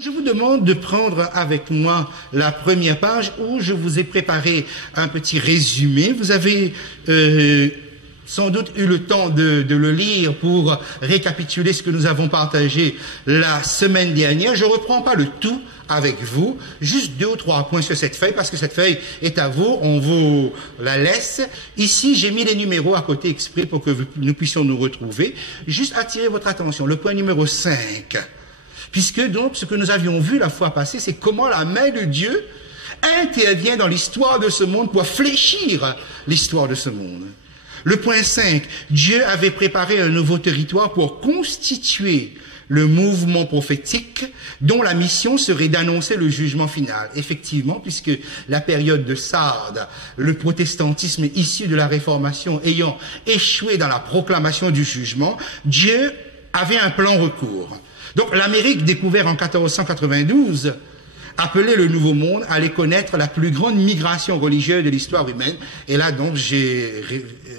Je vous demande de prendre avec moi la première page où je vous ai préparé un petit résumé. Vous avez sans doute eu le temps de le lire pour récapituler ce que nous avons partagé la semaine dernière. Je ne reprends pas le tout avec vous, juste 2 ou 3 points sur cette feuille, parce que cette feuille est à vous, on vous la laisse. Ici, j'ai mis les numéros à côté exprès pour que nous puissions nous retrouver. Juste attirer votre attention, le point numéro 5. Puisque donc, ce que nous avions vu la fois passée, c'est comment la main de Dieu intervient dans l'histoire de ce monde pour fléchir l'histoire de ce monde. Le point 5, Dieu avait préparé un nouveau territoire pour constituer le mouvement prophétique dont la mission serait d'annoncer le jugement final. Effectivement, puisque la période de Sardes, le protestantisme issu de la Réformation ayant échoué dans la proclamation du jugement, Dieu avait un plan recours. Donc l'Amérique découverte en 1492, appelée le Nouveau Monde, allait connaître la plus grande migration religieuse de l'histoire humaine. Et là donc j'ai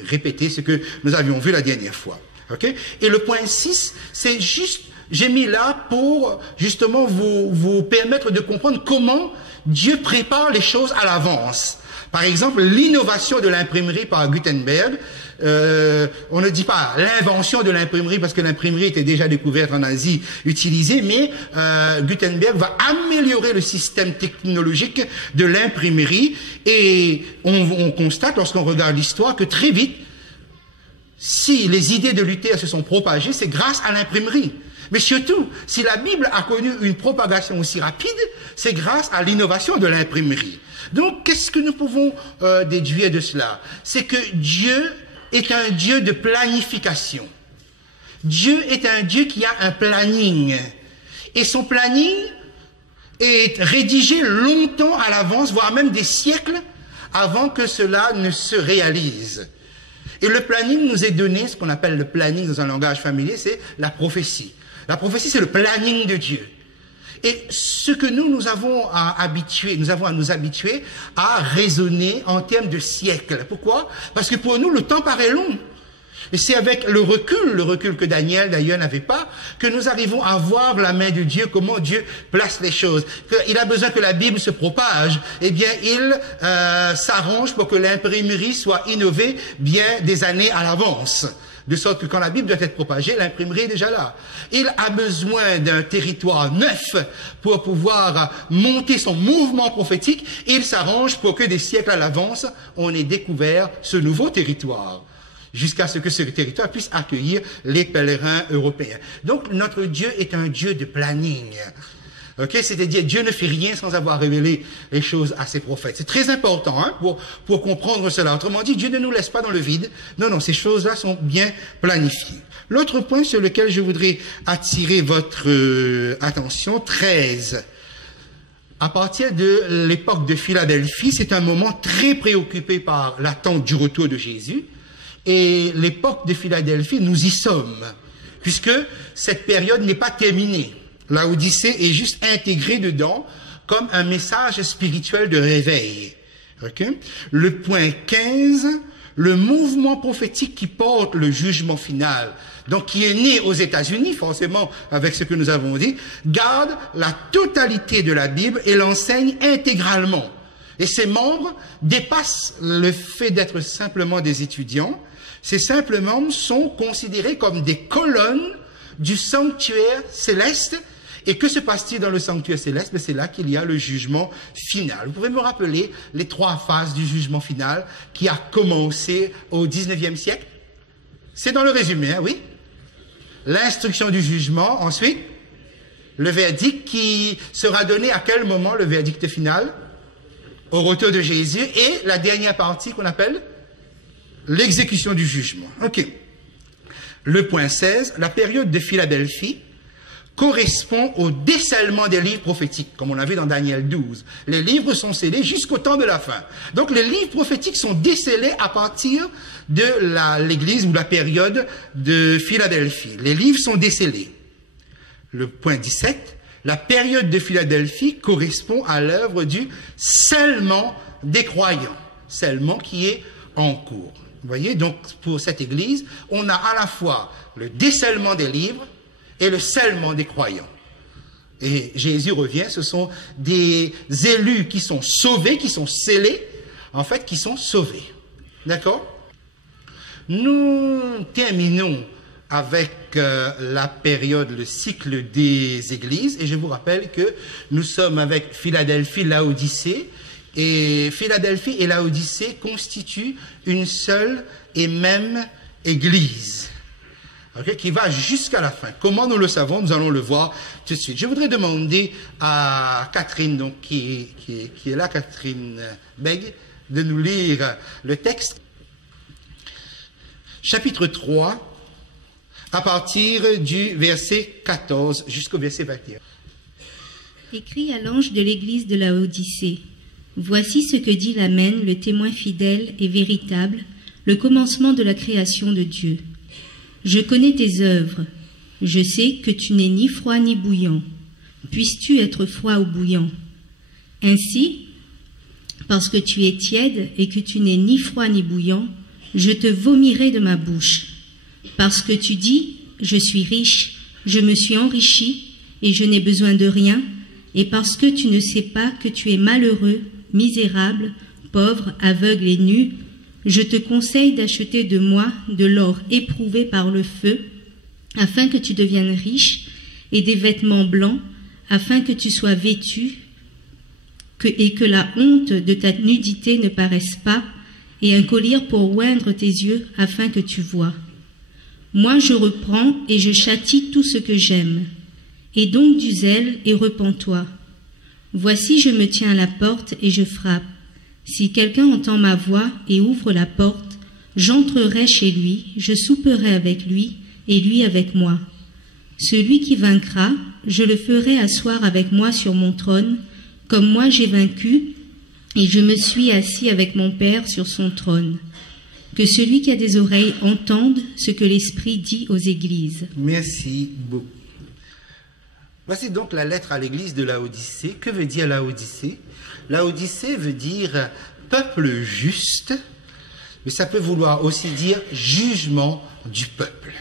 répété ce que nous avions vu la dernière fois. Okay? Et le point 6, c'est juste, j'ai mis là pour justement vous permettre de comprendre comment Dieu prépare les choses à l'avance. Par exemple, l'innovation de l'imprimerie par Gutenberg. On ne dit pas l'invention de l'imprimerie parce que l'imprimerie était déjà découverte en Asie, utilisée, mais Gutenberg va améliorer le système technologique de l'imprimerie et on constate lorsqu'on regarde l'histoire que très vite, si les idées de Luther se sont propagées, c'est grâce à l'imprimerie. Mais surtout, si la Bible a connu une propagation aussi rapide, c'est grâce à l'innovation de l'imprimerie. Donc, qu'est-ce que nous pouvons déduire de cela? C'est que Dieu est un Dieu de planification. Dieu est un Dieu qui a un planning. Et son planning est rédigé longtemps à l'avance, voire même des siècles avant que cela ne se réalise. Et le planning nous est donné, ce qu'on appelle le planning dans un langage familier, c'est la prophétie. La prophétie, c'est le planning de Dieu. Et ce que nous avons à nous habituer à raisonner en termes de siècles. Pourquoi? Parce que pour nous, le temps paraît long. Et c'est avec le recul que Daniel d'ailleurs n'avait pas, que nous arrivons à voir la main de Dieu, comment Dieu place les choses. Il a besoin que la Bible se propage, eh bien il s'arrange pour que l'imprimerie soit innovée bien des années à l'avance. De sorte que quand la Bible doit être propagée, l'imprimerie est déjà là. Il a besoin d'un territoire neuf pour pouvoir monter son mouvement prophétique. Il s'arrange pour que des siècles à l'avance, on ait découvert ce nouveau territoire, jusqu'à ce que ce territoire puisse accueillir les pèlerins européens. Donc notre Dieu est un Dieu de planning. Okay? C'est-à-dire Dieu ne fait rien sans avoir révélé les choses à ses prophètes. C'est très important pour comprendre cela. Autrement dit, Dieu ne nous laisse pas dans le vide. Non, non, ces choses-là sont bien planifiées. L'autre point sur lequel je voudrais attirer votre attention, 13. À partir de l'époque de Philadelphie, c'est un moment très préoccupé par l'attente du retour de Jésus. Et l'époque de Philadelphie, nous y sommes, puisque cette période n'est pas terminée. La Odyssée est juste intégrée dedans comme un message spirituel de réveil. Okay? Le point 15, le mouvement prophétique qui porte le jugement final, donc qui est né aux États-Unis, forcément avec ce que nous avons dit, garde la totalité de la Bible et l'enseigne intégralement. Et ses membres dépassent le fait d'être simplement des étudiants. Ces simples membres sont considérés comme des colonnes du sanctuaire céleste. Et que se passe-t-il dans le sanctuaire céleste? Mais c'est là qu'il y a le jugement final. Vous pouvez me rappeler les 3 phases du jugement final qui a commencé au 19e siècle? C'est dans le résumé, hein, oui? L'instruction du jugement, ensuite, le verdict qui sera donné à quel moment, le verdict final? Au retour de Jésus. Et la dernière partie qu'on appelle l'exécution du jugement. OK. Le point 16, la période de Philadelphie correspond au décèlement des livres prophétiques, comme on l'a vu dans Daniel 12. Les livres sont scellés jusqu'au temps de la fin. Donc les livres prophétiques sont décellés à partir de l'église ou la période de Philadelphie. Les livres sont décellés. Le point 17, la période de Philadelphie correspond à l'œuvre du scellement des croyants. Scellement qui est en cours. Vous voyez, donc pour cette église, on a à la fois le décèlement des livres et le scellement des croyants. et Jésus revient, ce sont des élus qui sont sauvés, qui sont scellés, en fait, qui sont sauvés. D'accord? Nous terminons avec la période, le cycle des églises, et je vous rappelle que nous sommes avec Philadelphie, Laodicée, et Philadelphie et Laodicée constituent une seule et même église, okay, qui va jusqu'à la fin. Comment nous le savons? Nous allons le voir tout de suite. Je voudrais demander à Catherine, donc, qui est là, Catherine Beg, de nous lire le texte. Chapitre 3, à partir du verset 14 jusqu'au verset 21. Écrit à l'ange de l'église de Laodicée. Voici ce que dit l'Amen, le témoin fidèle et véritable, le commencement de la création de Dieu. Je connais tes œuvres. Je sais que tu n'es ni froid ni bouillant. Puisses-tu être froid ou bouillant? Ainsi, parce que tu es tiède et que tu n'es ni froid ni bouillant, je te vomirai de ma bouche. Parce que tu dis, je suis riche, je me suis enrichi et je n'ai besoin de rien, et parce que tu ne sais pas que tu es malheureux, misérable, pauvre, aveugle et nu, je te conseille d'acheter de moi de l'or éprouvé par le feu, afin que tu deviennes riche, et des vêtements blancs, afin que tu sois vêtu, et que la honte de ta nudité ne paraisse pas, et un collier pour oindre tes yeux, afin que tu vois. Moi je reprends et je châtie tout ce que j'aime. Et donc du zèle et repens-toi. Voici je me tiens à la porte et je frappe. Si quelqu'un entend ma voix et ouvre la porte, j'entrerai chez lui, je souperai avec lui et lui avec moi. Celui qui vaincra, je le ferai asseoir avec moi sur mon trône, comme moi j'ai vaincu, et je me suis assis avec mon Père sur son trône. Que celui qui a des oreilles entende ce que l'Esprit dit aux églises. Merci beaucoup. Voici donc la lettre à l'église de Laodicée. Que veut dire Laodicée? Laodicée veut dire peuple juste, mais ça peut vouloir aussi dire jugement du peuple.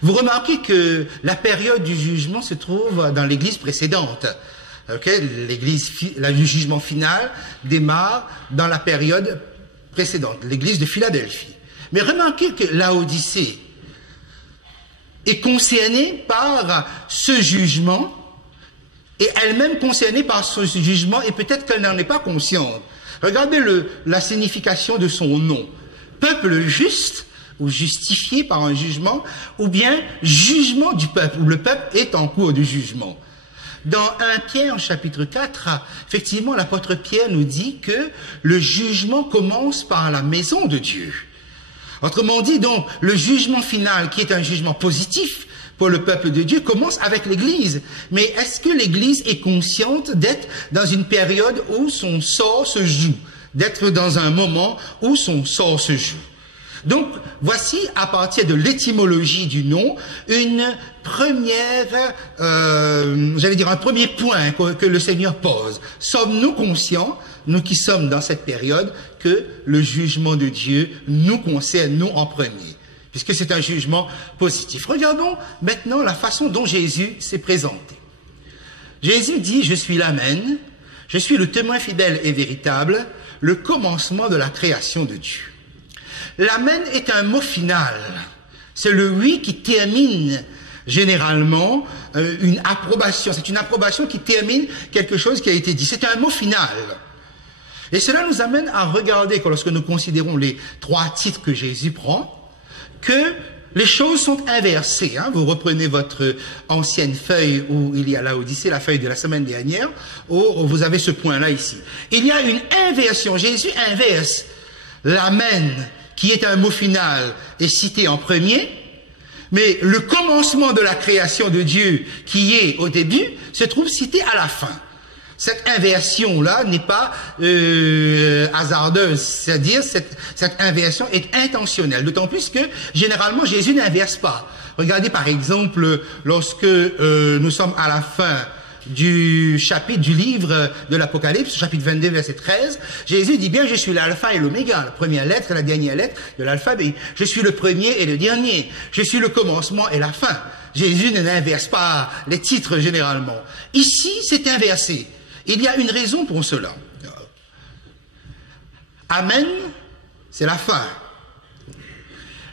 Vous remarquez que la période du jugement se trouve dans l'église précédente. Okay? Le jugement final démarre dans la période précédente, l'église de Philadelphie. Mais remarquez que Laodicée est concernée par ce jugement, et elle-même concernée par ce jugement, et peut-être qu'elle n'en est pas consciente. Regardez la signification de son nom. Peuple juste, ou justifié par un jugement, ou bien jugement du peuple, où le peuple est en cours de jugement. Dans 1 Pierre, chapitre 4, effectivement, l'apôtre Pierre nous dit que le jugement commence par la maison de Dieu. Autrement dit, donc, le jugement final, qui est un jugement positif pour le peuple de Dieu, commence avec l'Église. Mais est-ce que l'Église est consciente d'être dans une période où son sort se joue, d'être dans un moment où son sort se joue? Donc, voici, à partir de l'étymologie du nom, une première, un premier point que le Seigneur pose. Sommes-nous conscients, nous qui sommes dans cette période, que le jugement de Dieu nous concerne, nous en premier, puisque c'est un jugement positif. Regardons maintenant la façon dont Jésus s'est présenté. Jésus dit, je suis l'Amen, je suis le témoin fidèle et véritable, le commencement de la création de Dieu. L'Amen est un mot final. C'est le oui qui termine généralement une approbation. C'est une approbation qui termine quelque chose qui a été dit. C'est un mot final. Et cela nous amène à regarder, lorsque nous considérons les 3 titres que Jésus prend, que les choses sont inversées. Vous reprenez votre ancienne feuille où il y a Laodicée, la feuille de la semaine dernière, où vous avez ce point-là ici. Il y a une inversion. Jésus inverse l'Amen, qui est un mot final, est cité en premier, mais le commencement de la création de Dieu, qui est au début, se trouve cité à la fin. Cette inversion-là n'est pas hasardeuse, c'est-à-dire cette inversion est intentionnelle, d'autant plus que généralement Jésus n'inverse pas. Regardez par exemple, lorsque nous sommes à la fin du chapitre du livre de l'Apocalypse, chapitre 22, verset 13, Jésus dit bien, je suis l'alpha et l'oméga, la première lettre et la dernière lettre de l'alphabet. Je suis le premier et le dernier. Je suis le commencement et la fin. Jésus n'inverse pas les titres généralement. Ici, c'est inversé. Il y a une raison pour cela. Amen, c'est la fin.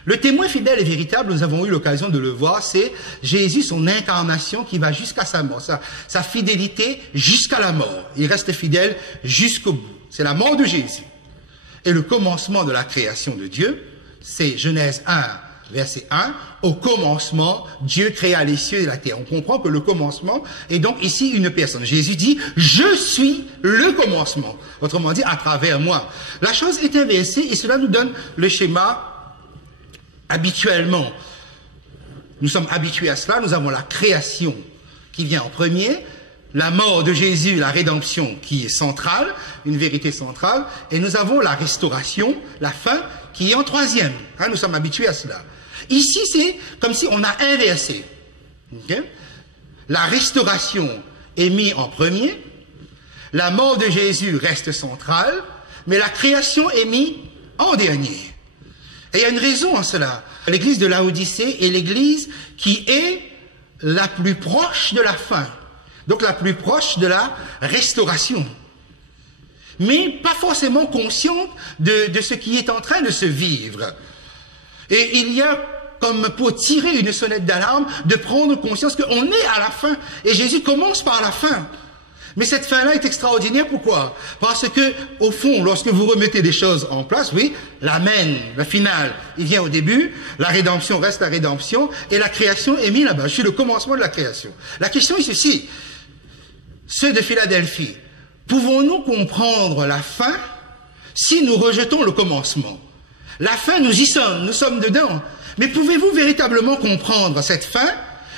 Le témoin fidèle et véritable, nous avons eu l'occasion de le voir, c'est Jésus, son incarnation qui va jusqu'à sa mort, sa fidélité jusqu'à la mort. Il reste fidèle jusqu'au bout. C'est la mort de Jésus. Et le commencement de la création de Dieu, c'est Genèse 1, verset 1, au commencement, Dieu créa les cieux et la terre. On comprend que le commencement est donc ici une personne. Jésus dit, je suis le commencement. Autrement dit, à travers moi. La chose est inversée et cela nous donne le schéma habituellement. Nous sommes habitués à cela. Nous avons la création qui vient en premier, la mort de Jésus, la rédemption qui est centrale, une vérité centrale, et nous avons la restauration, la fin, qui est en troisième. Hein, nous sommes habitués à cela. Ici, c'est comme si on a inversé. Okay? La restauration est mise en premier, la mort de Jésus reste centrale, mais la création est mise en dernier. Et il y a une raison à cela. L'église de Laodicée est l'église qui est la plus proche de la fin. Donc la plus proche de la restauration. Mais pas forcément consciente de ce qui est en train de se vivre. Et il y a comme pour tirer une sonnette d'alarme de prendre conscience qu'on est à la fin. Et Jésus commence par la fin. Mais cette fin-là est extraordinaire. Pourquoi? Parce que, au fond, lorsque vous remettez des choses en place, oui, l'amen, le final, il vient au début, la rédemption reste la rédemption, et la création est mise là-bas. Je suis le commencement de la création. La question est ceci. Ceux de Philadelphie, pouvons-nous comprendre la fin si nous rejetons le commencement? La fin, nous y sommes, nous sommes dedans. Mais pouvez-vous véritablement comprendre cette fin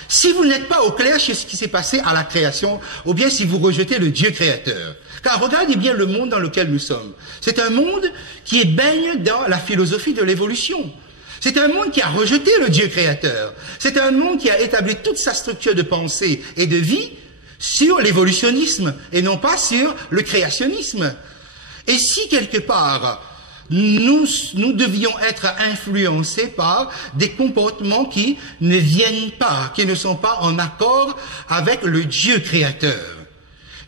si vous n'êtes pas au clair sur ce qui s'est passé à la création, ou bien si vous rejetez le Dieu créateur? Car regardez bien le monde dans lequel nous sommes. C'est un monde qui baigne dans la philosophie de l'évolution. C'est un monde qui a rejeté le Dieu créateur. C'est un monde qui a établi toute sa structure de pensée et de vie sur l'évolutionnisme et non pas sur le créationnisme. Et si quelque part nous devions être influencés par des comportements qui ne viennent pas, qui ne sont pas en accord avec le Dieu créateur.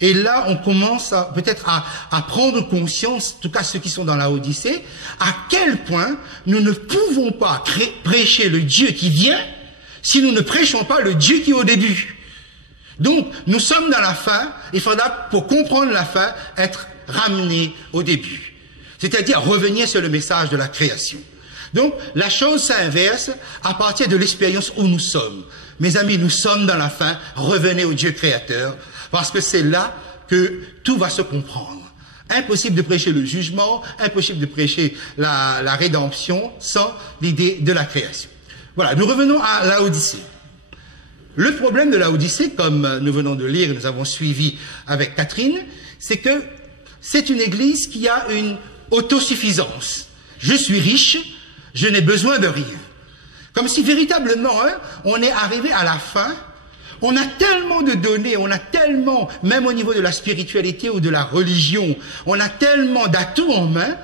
Et là, on commence peut-être à prendre conscience, en tout cas ceux qui sont dans la Odyssée, à quel point nous ne pouvons pas prêcher le Dieu qui vient si nous ne prêchons pas le Dieu qui est au début. Donc, nous sommes dans la fin, il faudra, pour comprendre la fin, être ramenés au début. C'est-à-dire revenir sur le message de la création. Donc, la chose s'inverse à partir de l'expérience où nous sommes. Mes amis, nous sommes dans la fin, revenez au Dieu créateur, parce que c'est là que tout va se comprendre. Impossible de prêcher le jugement, impossible de prêcher la rédemption sans l'idée de la création. Voilà, nous revenons à Laodicée. Le problème de Laodicée, comme nous venons de lire et nous avons suivi avec Catherine, c'est que c'est une église qui a une autosuffisance. Je suis riche, je n'ai besoin de rien. Comme si véritablement, hein, on est arrivé à la fin, on a tellement de données, on a tellement, même au niveau de la spiritualité ou de la religion, on a tellement d'atouts en main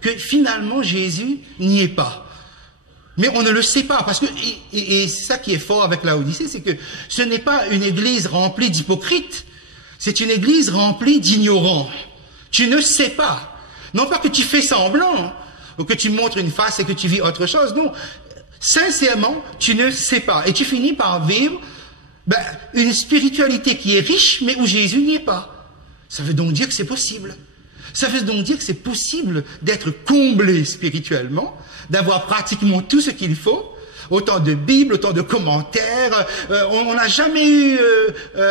que finalement Jésus n'y est pas. Mais on ne le sait pas, parce que, et c'est ça qui est fort avec la Odyssée, c'est que ce n'est pas une église remplie d'hypocrites, c'est une église remplie d'ignorants. Tu ne sais pas. Non pas que tu fais semblant, ou que tu montres une face et que tu vis autre chose, non. Sincèrement, tu ne sais pas. Et tu finis par vivre une spiritualité qui est riche, mais où Jésus n'y est pas. Ça veut donc dire que c'est possible. Ça veut donc dire que c'est possible d'être comblé spirituellement, d'avoir pratiquement tout ce qu'il faut, autant de Bibles, autant de commentaires. On n'a jamais eu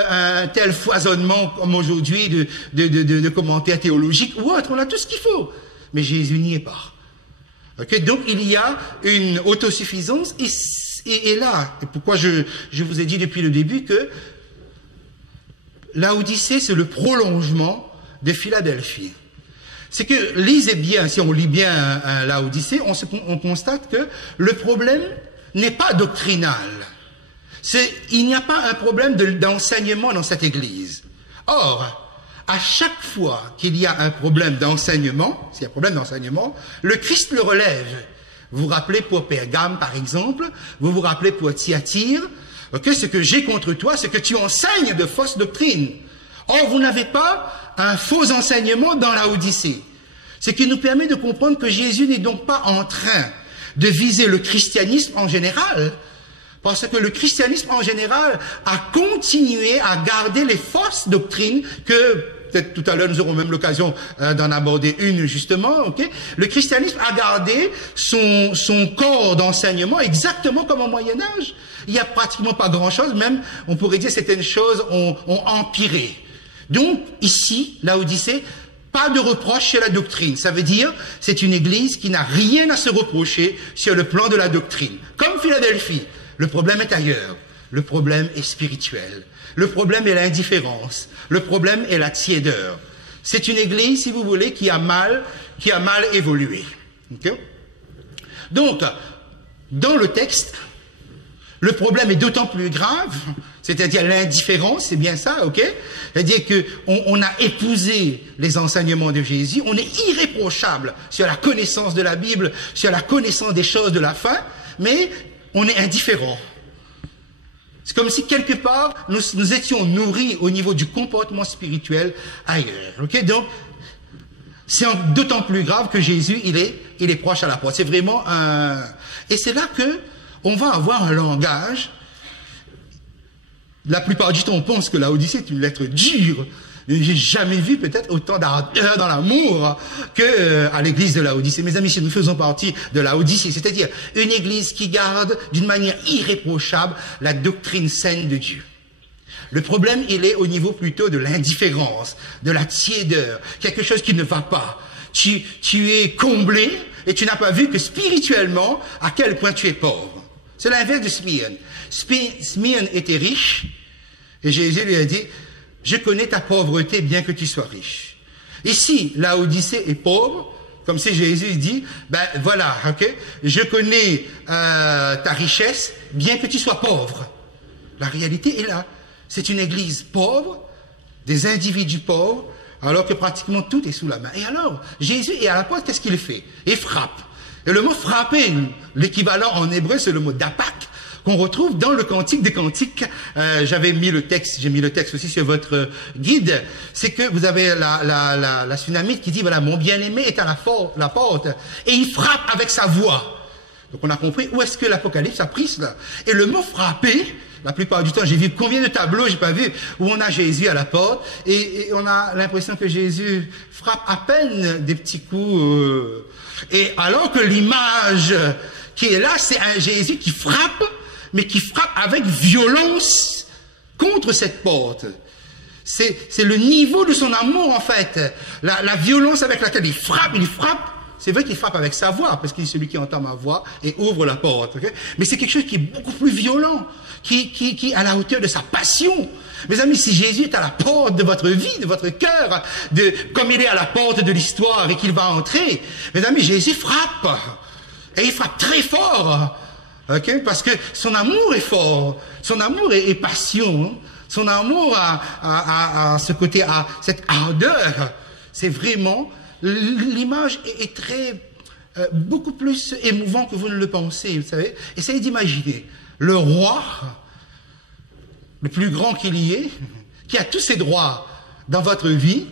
un tel foisonnement comme aujourd'hui de commentaires théologiques ou autres. On a tout ce qu'il faut. Mais Jésus n'y est pas. Okay? Donc il y a une autosuffisance et là, et pourquoi je vous ai dit depuis le début que la Odyssée, c'est le prolongement de Philadelphie. C'est que, lisez bien, si on lit bien la Odyssée, on constate que le problème n'est pas doctrinal. Il n'y a pas un problème d'enseignement dans cette église. Or, à chaque fois qu'il y a un problème d'enseignement, s'il y a un problème d'enseignement, le Christ le relève. Vous vous rappelez pour Pergame, par exemple, vous vous rappelez pour Thyatire, Ok, ce que j'ai contre toi, c'est que tu enseignes de fausses doctrines. Or, vous n'avez pas un faux enseignement dans la Odyssée. Ce qui nous permet de comprendre que Jésus n'est donc pas en train de viser le christianisme en général, parce que le christianisme en général a continué à garder les fausses doctrines que, peut-être tout à l'heure nous aurons même l'occasion d'en aborder une justement, ok? Le christianisme a gardé son corps d'enseignement exactement comme au Moyen-Âge. Il n'y a pratiquement pas grand-chose, même on pourrait dire certaines choses ont empiré. Donc ici, la Odyssée, pas de reproche sur la doctrine. Ça veut dire, c'est une église qui n'a rien à se reprocher sur le plan de la doctrine. Comme Philadelphie, le problème est ailleurs. Le problème est spirituel. Le problème est l'indifférence. Le problème est la tiédeur. C'est une église, si vous voulez, qui a mal évolué. Okay? Donc, dans le texte, le problème est d'autant plus grave, c'est-à-dire l'indifférence, c'est bien ça, ok? C'est-à-dire qu'on a épousé les enseignements de Jésus, on est irréprochable sur la connaissance de la Bible, sur la connaissance des choses de la fin, mais on est indifférent. C'est comme si quelque part, nous étions nourris au niveau du comportement spirituel ailleurs, ok? Donc, c'est d'autant plus grave que Jésus, il est proche à la porte. C'est vraiment un... Et c'est là que on va avoir un langage. La plupart du temps, on pense que la Odyssée est une lettre dure. J'ai jamais vu peut-être autant d'ardeur dans l'amour que à l'église de la Odyssée. Mes amis, si nous faisons partie de la Odyssée, c'est-à-dire une église qui garde d'une manière irréprochable la doctrine saine de Dieu. Le problème, il est au niveau plutôt de l'indifférence, de la tiédeur, quelque chose qui ne va pas. Tu es comblé et tu n'as pas vu que spirituellement, à quel point tu es pauvre. C'est l'inverse de Smyrne. Smyrne était riche et Jésus lui a dit, je connais ta pauvreté bien que tu sois riche. Ici, la Odyssée est pauvre, comme si Jésus dit, ben voilà, ok, je connais ta richesse bien que tu sois pauvre. La réalité est là. C'est une église pauvre, des individus pauvres, alors que pratiquement tout est sous la main. Et alors, Jésus est à la porte, qu'est-ce qu'il fait? Il frappe. Et le mot frapper, l'équivalent en hébreu, c'est le mot d'apak, qu'on retrouve dans le Cantique des Cantiques. J'ai mis le texte aussi sur votre guide. C'est que vous avez la Sunamite qui dit, voilà, mon bien-aimé est à la porte, et il frappe avec sa voix. Donc on a compris où est-ce que l'Apocalypse a pris cela. Et le mot frapper, la plupart du temps, j'ai vu combien de tableaux, j'ai pas vu, où on a Jésus à la porte, et on a l'impression que Jésus frappe à peine des petits coups, et alors que l'image qui est là, c'est un Jésus qui frappe, mais qui frappe avec violence contre cette porte. C'est le niveau de son amour, en fait. La violence avec laquelle il frappe. C'est vrai qu'il frappe avec sa voix, parce qu'il est celui qui entend ma voix et ouvre la porte. Okay? Mais c'est quelque chose qui est beaucoup plus violent, qui est à la hauteur de sa passion. Mes amis, si Jésus est à la porte de votre vie, de votre cœur, comme il est à la porte de l'histoire et qu'il va entrer, mes amis, Jésus frappe. Et il frappe très fort. Okay? Parce que son amour est fort. Son amour est passion. Hein? Son amour a ce côté, a cette ardeur. C'est vraiment... L'image est très, beaucoup plus émouvant que vous ne le pensez, vous savez. Essayez d'imaginer le roi, le plus grand qu'il y ait, qui a tous ses droits dans votre vie,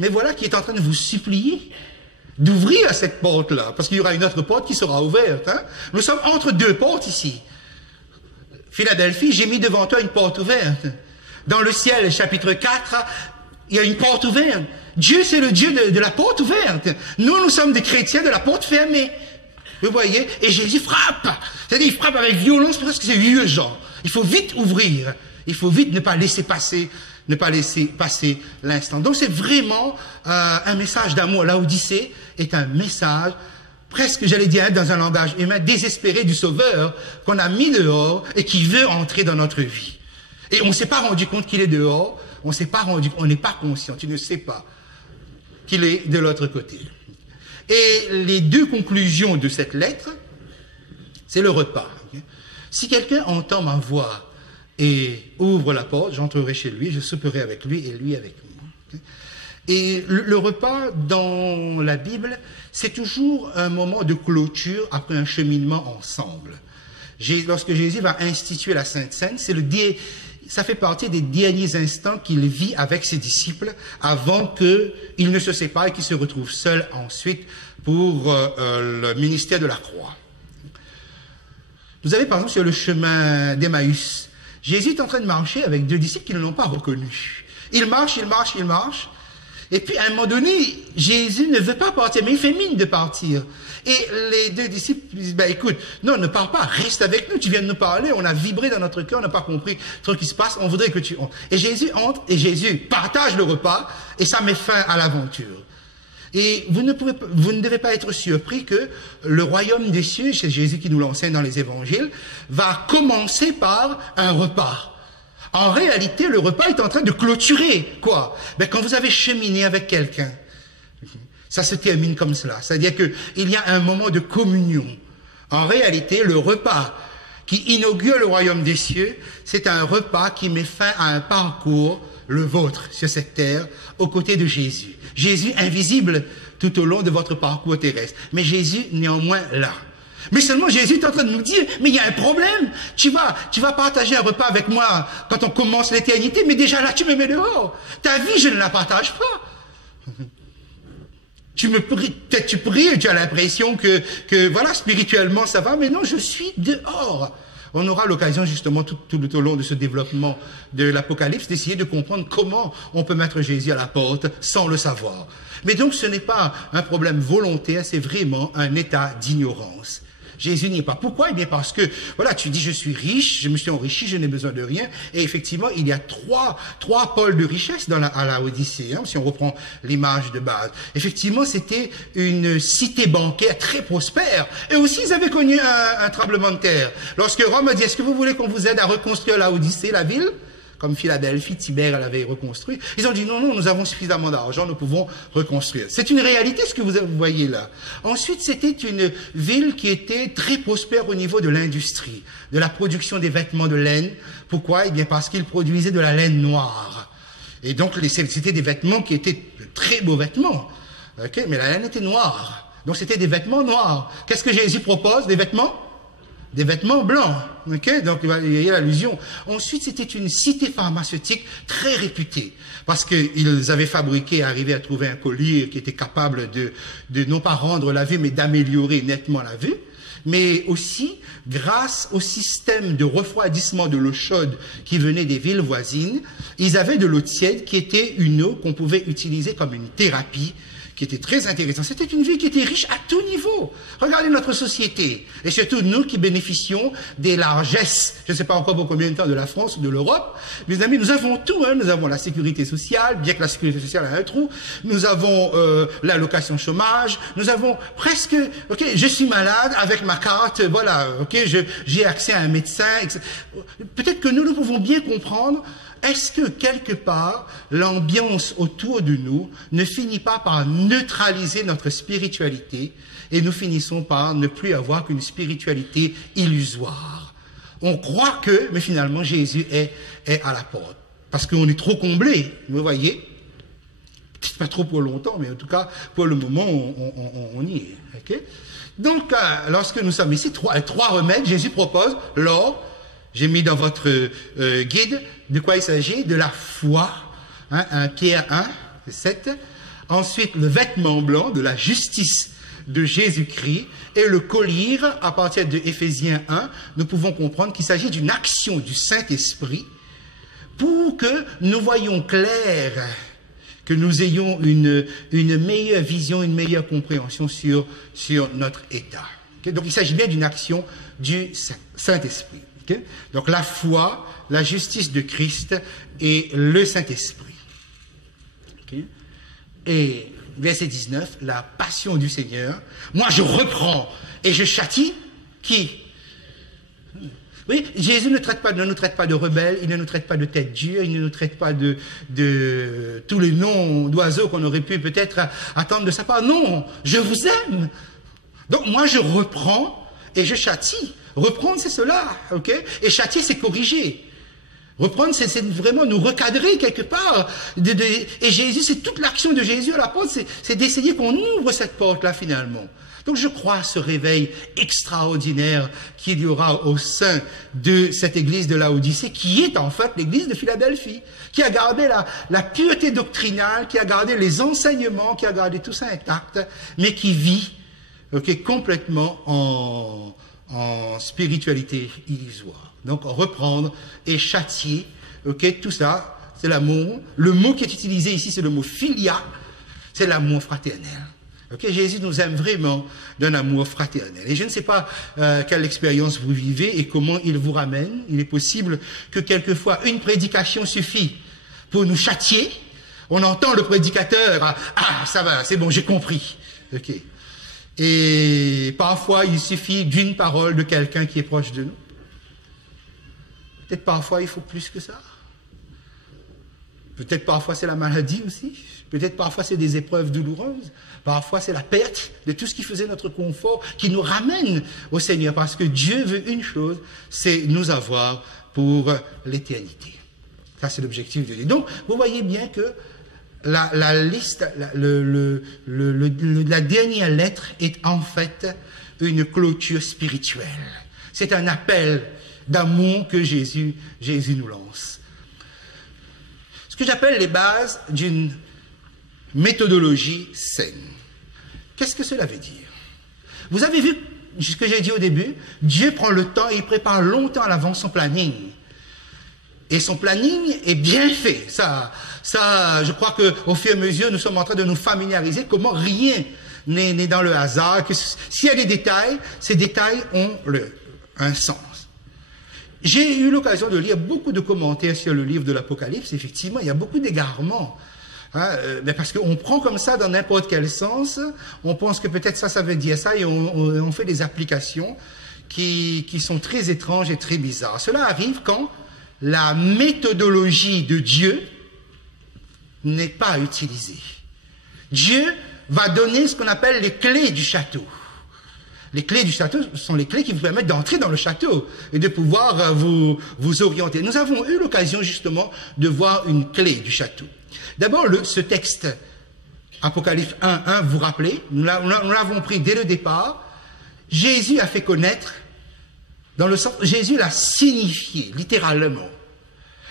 mais voilà, qui est en train de vous supplier d'ouvrir cette porte-là, parce qu'il y aura une autre porte qui sera ouverte. Hein. Nous sommes entre deux portes ici. Philadelphie, j'ai mis devant toi une porte ouverte. Dans le ciel, chapitre 4, il y a une porte ouverte. Dieu, c'est le Dieu de la porte ouverte. Nous sommes des chrétiens de la porte fermée. Vous voyez? Et Jésus frappe. C'est-à-dire, il frappe avec violence parce que c'est urgent. Il faut vite ouvrir. Il faut vite ne pas laisser passer l'instant. Donc, c'est vraiment un message d'amour. L'Odyssée est un message, presque, j'allais dire, dans un langage humain, désespéré du Sauveur qu'on a mis dehors et qui veut entrer dans notre vie. Et on ne s'est pas rendu compte qu'il est dehors. On n'est pas conscient. Tu ne sais pas qu'il est de l'autre côté. Et les deux conclusions de cette lettre, c'est le repas. Okay? Si quelqu'un entend ma voix et ouvre la porte, j'entrerai chez lui, je souperai avec lui et lui avec moi. Okay? Et le repas dans la Bible, c'est toujours un moment de clôture après un cheminement ensemble. Lorsque Jésus va instituer la Sainte Seine, ça fait partie des derniers instants qu'il vit avec ses disciples avant qu'ils ne se séparent et qu'ils se retrouvent seuls ensuite pour le ministère de la croix. Vous avez par exemple sur le chemin d'Emmaüs, Jésus est en train de marcher avec deux disciples qui ne l'ont pas reconnu. Il marche, et puis à un moment donné, Jésus ne veut pas partir, mais il fait mine de partir. Et les deux disciples disent, écoute, non, ne pars pas, reste avec nous, tu viens de nous parler, on a vibré dans notre cœur, on n'a pas compris ce qui se passe, on voudrait que tu entres. Et Jésus entre, et Jésus partage le repas, et ça met fin à l'aventure. Et vous ne devez pas être surpris que le royaume des cieux, c'est Jésus qui nous l'enseigne dans les évangiles, va commencer par un repas. En réalité, le repas est en train de clôturer, quoi? Quand vous avez cheminé avec quelqu'un, ça se termine comme cela. C'est-à-dire qu'il y a un moment de communion. En réalité, le repas qui inaugure le royaume des cieux, c'est un repas qui met fin à un parcours, le vôtre, sur cette terre, aux côtés de Jésus. Jésus invisible tout au long de votre parcours terrestre. Mais Jésus, néanmoins, là. Mais seulement Jésus est en train de nous dire, mais il y a un problème. Tu vas partager un repas avec moi quand on commence l'éternité, mais déjà là, tu me mets dehors. Ta vie, je ne la partage pas. Peut-être tu pries et tu as l'impression que voilà, spirituellement ça va, mais non, je suis dehors. On aura l'occasion justement tout au long de ce développement de l'Apocalypse d'essayer de comprendre comment on peut mettre Jésus à la porte sans le savoir. Mais donc ce n'est pas un problème volontaire, c'est vraiment un état d'ignorance. Jésus n'y est pas. Pourquoi? Eh bien parce que, voilà, tu dis je suis riche, je me suis enrichi, je n'ai besoin de rien. Et effectivement, il y a trois pôles de richesse à la Odyssée, hein, si on reprend l'image de base. Effectivement, c'était une cité bancaire très prospère. Et aussi, ils avaient connu un tremblement de terre. Lorsque Rome a dit, est-ce que vous voulez qu'on vous aide à reconstruire la Odyssée, la ville? Comme Philadelphie, Tibère, elle avait reconstruit. Ils ont dit, non, nous avons suffisamment d'argent, nous pouvons reconstruire. C'est une réalité, ce que vous voyez là. Ensuite, c'était une ville qui était très prospère au niveau de l'industrie, de la production des vêtements de laine. Pourquoi? Eh bien, parce qu'ils produisaient de la laine noire. Et donc, c'était des vêtements qui étaient de très beaux vêtements. Okay? Mais la laine était noire. Donc, c'était des vêtements noirs. Qu'est-ce que Jésus propose? Des vêtements blancs, ok? Donc il y a l'allusion. Ensuite, c'était une cité pharmaceutique très réputée, parce qu'ils avaient fabriqué, arrivé à trouver un collier qui était capable de non pas rendre la vue, mais d'améliorer nettement la vue, mais aussi, grâce au système de refroidissement de l'eau chaude qui venait des villes voisines, ils avaient de l'eau tiède qui était une eau qu'on pouvait utiliser comme une thérapie, qui était très intéressant. C'était une ville qui était riche à tout niveau. Regardez notre société, et surtout nous qui bénéficions des largesses, je ne sais pas encore pour combien de temps, de la France ou de l'Europe. Mes amis, nous avons tout, hein. Nous avons la sécurité sociale, bien que la sécurité sociale a un trou, nous avons l'allocation chômage, nous avons presque, ok, je suis malade avec ma carte, voilà, ok, j'ai accès à un médecin, etc. Peut-être que nous pouvons bien comprendre. Est-ce que, quelque part, l'ambiance autour de nous ne finit pas par neutraliser notre spiritualité et nous finissons par ne plus avoir qu'une spiritualité illusoire? On croit que, mais finalement, Jésus est à la porte. Parce qu'on est trop comblé, vous voyez? Peut-être pas trop pour longtemps, mais en tout cas, pour le moment, on y est. Okay? Donc, lorsque nous sommes ici, trois remèdes, Jésus propose l'or. J'ai mis dans votre guide de quoi il s'agit, de la foi, hein, 1 Pierre 1, 7. Ensuite, le vêtement blanc, de la justice de Jésus-Christ. Et le collier, à partir de Éphésiens 1, nous pouvons comprendre qu'il s'agit d'une action du Saint-Esprit pour que nous voyions clair, que nous ayons une meilleure vision, une meilleure compréhension sur notre état. Okay? Donc, il s'agit bien d'une action du Saint-Esprit. Okay? Donc la foi, la justice de Christ et le Saint-Esprit. Okay? Et verset 19, la passion du Seigneur. Moi je reprends et je châtie qui? Oui, Jésus ne nous traite pas de rebelles, il ne nous traite pas de tête dure, il ne nous traite pas de tous les noms d'oiseaux qu'on aurait pu peut-être attendre de sa part. Non, je vous aime. Donc moi je reprends et je châtie. Reprendre, c'est cela, ok? Et châtier, c'est corriger. Reprendre, c'est vraiment nous recadrer quelque part. Et Jésus, c'est toute l'action de Jésus à la porte, c'est d'essayer qu'on ouvre cette porte-là finalement. Donc je crois à ce réveil extraordinaire qu'il y aura au sein de cette église de Laodicée, qui est en fait l'église de Philadelphie, qui a gardé la pureté doctrinale, qui a gardé les enseignements, qui a gardé tout ça intact, mais qui vit complètement en spiritualité illusoire. Donc reprendre et châtier, tout ça, c'est l'amour. Le mot qui est utilisé ici, c'est le mot philia, c'est l'amour fraternel. Jésus nous aime vraiment d'un amour fraternel. Et je ne sais pas quelle expérience vous vivez et comment il vous ramène. Il est possible que quelquefois une prédication suffit pour nous châtier. On entend le prédicateur, ah ça va, c'est bon, j'ai compris. Et parfois il suffit d'une parole de quelqu'un qui est proche de nous. Peut-être parfois il faut plus que ça. Peut-être parfois c'est la maladie aussi. Peut-être parfois c'est des épreuves douloureuses. Parfois c'est la perte de tout ce qui faisait notre confort qui nous ramène au Seigneur. Parce que Dieu veut une chose, c'est nous avoir pour l'éternité. Ça c'est l'objectif de Dieu. Donc vous voyez bien que la liste, la dernière lettre est en fait une clôture spirituelle. C'est un appel d'amour que Jésus nous lance. Ce que j'appelle les bases d'une méthodologie saine. Qu'est-ce que cela veut dire? Vous avez vu ce que j'ai dit au début? Dieu prend le temps et il prépare longtemps à l'avance son planning. Et son planning est bien fait. Ça, je crois qu'au fur et à mesure, nous sommes en train de nous familiariser comment rien n'est dans le hasard. S'il y a des détails, ces détails ont un sens. J'ai eu l'occasion de lire beaucoup de commentaires sur le livre de l'Apocalypse. Effectivement, il y a beaucoup d'égarements. Mais parce qu'on prend comme ça dans n'importe quel sens, on pense que peut-être ça veut dire ça, et on fait des applications qui sont très étranges et très bizarres. Cela arrive quand la méthodologie de Dieu n'est pas utilisée. Dieu va donner ce qu'on appelle les clés du château. Les clés du château sont les clés qui vous permettent d'entrer dans le château et de pouvoir vous orienter. Nous avons eu l'occasion justement de voir une clé du château. D'abord, ce texte, Apocalypse 1:1, vous vous rappelez, nous l'avons pris dès le départ. Jésus a fait connaître, dans le sens, Jésus l'a signifié, littéralement.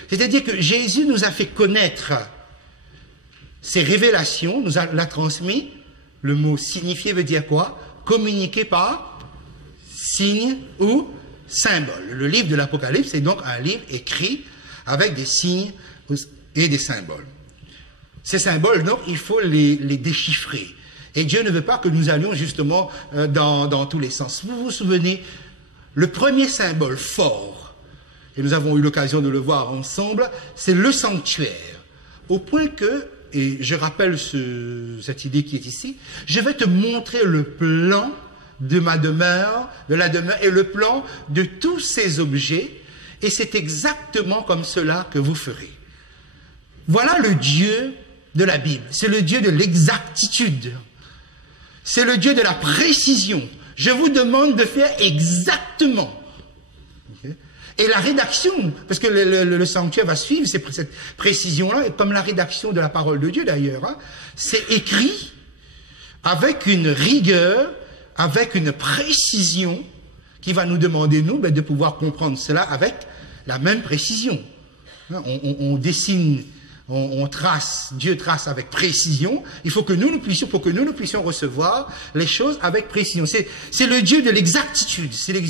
C'est-à-dire que Jésus nous a fait connaître ses révélations, nous l'a transmis. Le mot signifier veut dire quoi? Communiqué par signe ou symbole. Le livre de l'Apocalypse est donc un livre écrit avec des signes et des symboles. Ces symboles, donc, il faut les déchiffrer. Et Dieu ne veut pas que nous allions justement dans tous les sens. Vous vous souvenez, le premier symbole fort, et nous avons eu l'occasion de le voir ensemble, c'est le sanctuaire. Au point que, et je rappelle cette idée qui est ici, je vais te montrer le plan de ma demeure, de la demeure, et le plan de tous ces objets, et c'est exactement comme cela que vous ferez. Voilà le Dieu de la Bible. C'est le Dieu de l'exactitude. C'est le Dieu de la précision. Je vous demande de faire exactement. Okay. Et la rédaction, parce que le sanctuaire va suivre cette précision-là, comme la rédaction de la parole de Dieu d'ailleurs, hein, c'est écrit avec une rigueur, avec une précision qui va nous demander, nous, de pouvoir comprendre cela avec la même précision. On dessine, on trace, Dieu trace avec précision. Il faut que nous puissions recevoir les choses avec précision. C'est le Dieu de l'exactitude, c'est le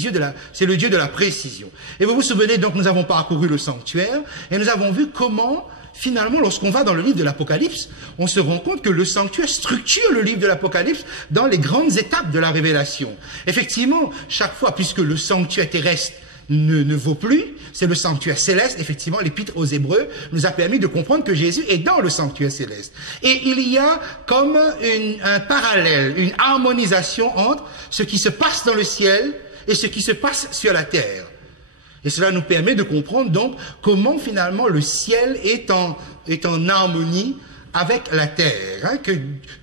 Dieu de la précision. Et vous vous souvenez, donc, nous avons parcouru le sanctuaire et nous avons vu comment, finalement, lorsqu'on va dans le livre de l'Apocalypse, on se rend compte que le sanctuaire structure le livre de l'Apocalypse dans les grandes étapes de la révélation. Effectivement, chaque fois, puisque le sanctuaire terrestre ne vaut plus, c'est le sanctuaire céleste. Effectivement, l'épître aux Hébreux nous a permis de comprendre que Jésus est dans le sanctuaire céleste. Et il y a comme un parallèle, une harmonisation entre ce qui se passe dans le ciel et ce qui se passe sur la terre. Et cela nous permet de comprendre donc comment finalement le ciel est en harmonie avec la terre. Hein,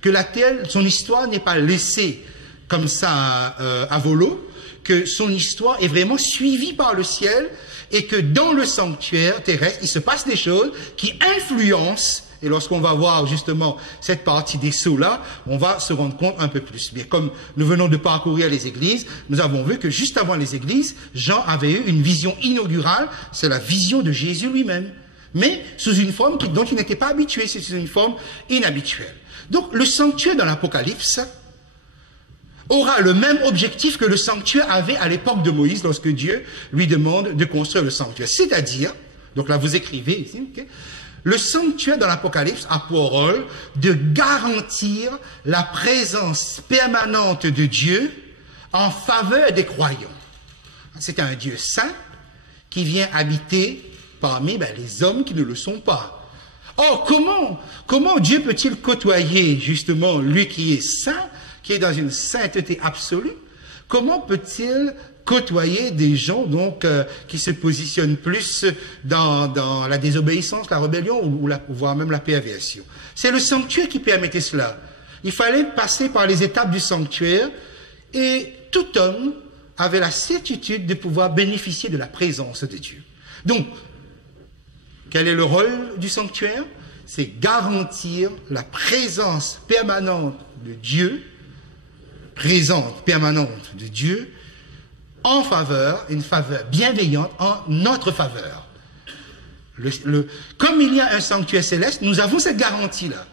que la terre, son histoire n'est pas laissée comme ça à volo, que son histoire est vraiment suivie par le ciel et que dans le sanctuaire terrestre, il se passe des choses qui influencent. Et lorsqu'on va voir justement cette partie des sceaux-là, on va se rendre compte un peu plus. Mais comme nous venons de parcourir les églises, nous avons vu que juste avant les églises, Jean avait eu une vision inaugurale, c'est la vision de Jésus lui-même. Mais sous une forme dont il n'était pas habitué, c'est une forme inhabituelle. Donc le sanctuaire dans l'Apocalypse aura le même objectif que le sanctuaire avait à l'époque de Moïse, lorsque Dieu lui demande de construire le sanctuaire. C'est-à-dire, donc là vous écrivez ici, okay, le sanctuaire dans l'Apocalypse a pour rôle de garantir la présence permanente de Dieu en faveur des croyants. C'est un Dieu saint qui vient habiter parmi les hommes qui ne le sont pas. Or, comment Dieu peut-il côtoyer justement lui qui est saint, qui est dans une sainteté absolue? Comment peut-il côtoyer des gens donc qui se positionnent plus dans la désobéissance, la rébellion ou voire même la perversion? C'est le sanctuaire qui permettait cela. Il fallait passer par les étapes du sanctuaire et tout homme avait la certitude de pouvoir bénéficier de la présence de Dieu. Donc, quel est le rôle du sanctuaire? C'est garantir la présence permanente de Dieu, en faveur, une faveur bienveillante en notre faveur. Comme il y a un sanctuaire céleste, nous avons cette garantie-là.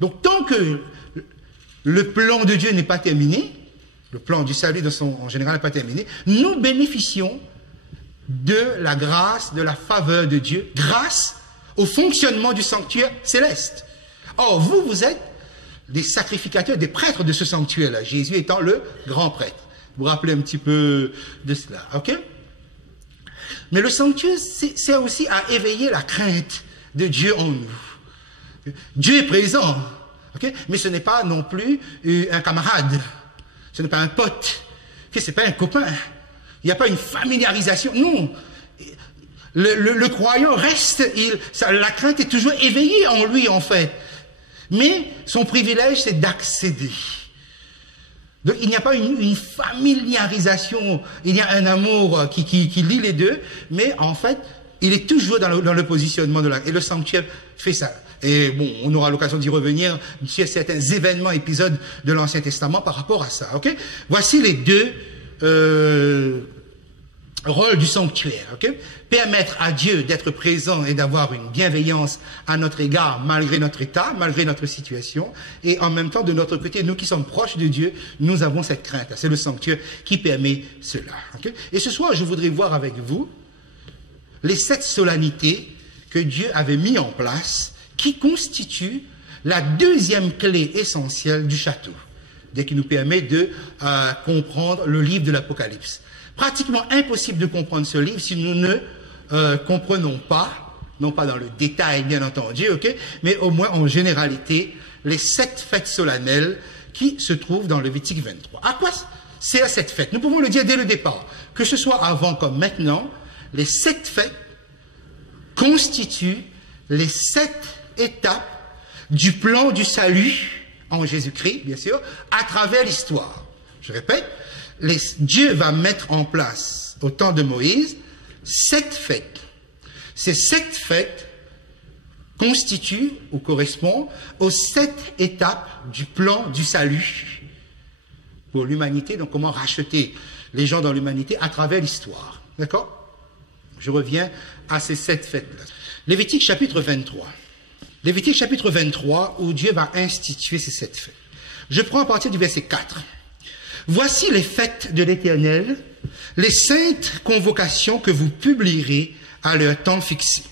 Donc tant que le plan de Dieu n'est pas terminé, le plan du salut en général n'est pas terminé, nous bénéficions de la grâce, de la faveur de Dieu, grâce au fonctionnement du sanctuaire céleste. Or, vous êtes des sacrificateurs, des prêtres de ce sanctuaire-là, Jésus étant le grand prêtre. Vous vous rappelez un petit peu de cela, ok? Mais le sanctuaire sert aussi à éveiller la crainte de Dieu en nous. Dieu est présent, ok? Mais ce n'est pas non plus un camarade, ce n'est pas un pote, ce n'est pas un copain. Il n'y a pas une familiarisation, non. Le croyant reste, la crainte est toujours éveillée en lui en fait. Mais son privilège, c'est d'accéder. Donc il n'y a pas une familiarisation, il y a un amour qui lie les deux, mais en fait, il est toujours dans le positionnement de et le sanctuaire fait ça. Et bon, on aura l'occasion d'y revenir sur certains événements, épisodes de l'Ancien Testament par rapport à ça, ok? Voici les deux rôle du sanctuaire, ok? Permettre à Dieu d'être présent et d'avoir une bienveillance à notre égard malgré notre état, malgré notre situation, et en même temps de notre côté, nous qui sommes proches de Dieu, nous avons cette crainte. C'est le sanctuaire qui permet cela. Okay? Et ce soir, je voudrais voir avec vous les 7 solennités que Dieu avait mis en place, qui constituent la deuxième clé essentielle du château, et qui nous permet de comprendre le livre de l'Apocalypse. Pratiquement impossible de comprendre ce livre si nous ne comprenons pas, non pas dans le détail bien entendu, ok, mais au moins en généralité, les 7 fêtes solennelles qui se trouvent dans Lévitique 23. À quoi sert cette fête? Nous pouvons le dire dès le départ, que ce soit avant comme maintenant, les 7 fêtes constituent les 7 étapes du plan du salut en Jésus-Christ, bien sûr, à travers l'histoire. Je répète, Dieu va mettre en place, au temps de Moïse, 7 fêtes. Ces 7 fêtes constituent ou correspondent aux 7 étapes du plan du salut pour l'humanité. Donc, comment racheter les gens dans l'humanité à travers l'histoire. D'accord? Je reviens à ces 7 fêtes-là. Lévitique chapitre 23. Lévitique chapitre 23, où Dieu va instituer ces 7 fêtes. Je prends à partir du verset 4. Voici les fêtes de l'Éternel, les saintes convocations que vous publierez à leur temps fixé.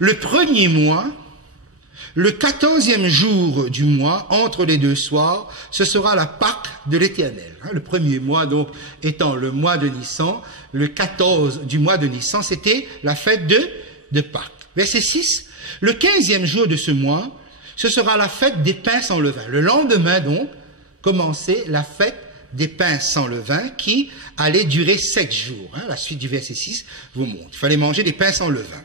Le premier mois, le 14e jour du mois, entre les 2 soirs, ce sera la Pâque de l'Éternel. Le premier mois, donc, étant le mois de Nissan, le 14 du mois de Nissan, c'était la fête de Pâques. Verset 6, le 15e jour de ce mois, ce sera la fête des pains sans levain. Le lendemain, donc, commençait la fête des pains sans levain qui allait durer 7 jours. La suite du verset 6 vous montre. Il fallait manger des pains sans levain.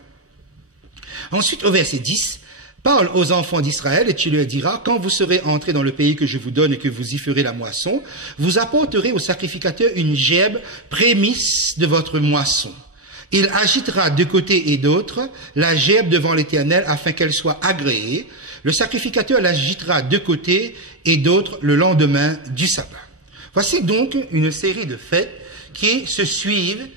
Ensuite, au verset 10, parle aux enfants d'Israël et tu leur diras, quand vous serez entrés dans le pays que je vous donne et que vous y ferez la moisson, vous apporterez au sacrificateur une gerbe prémisse de votre moisson. Il agitera de côté et d'autre la gerbes devant l'Éternel afin qu'elle soit agréée. Le sacrificateur l'agitera de côté et d'autre le lendemain du sabbat. Voici donc une série de fêtes qui se suivent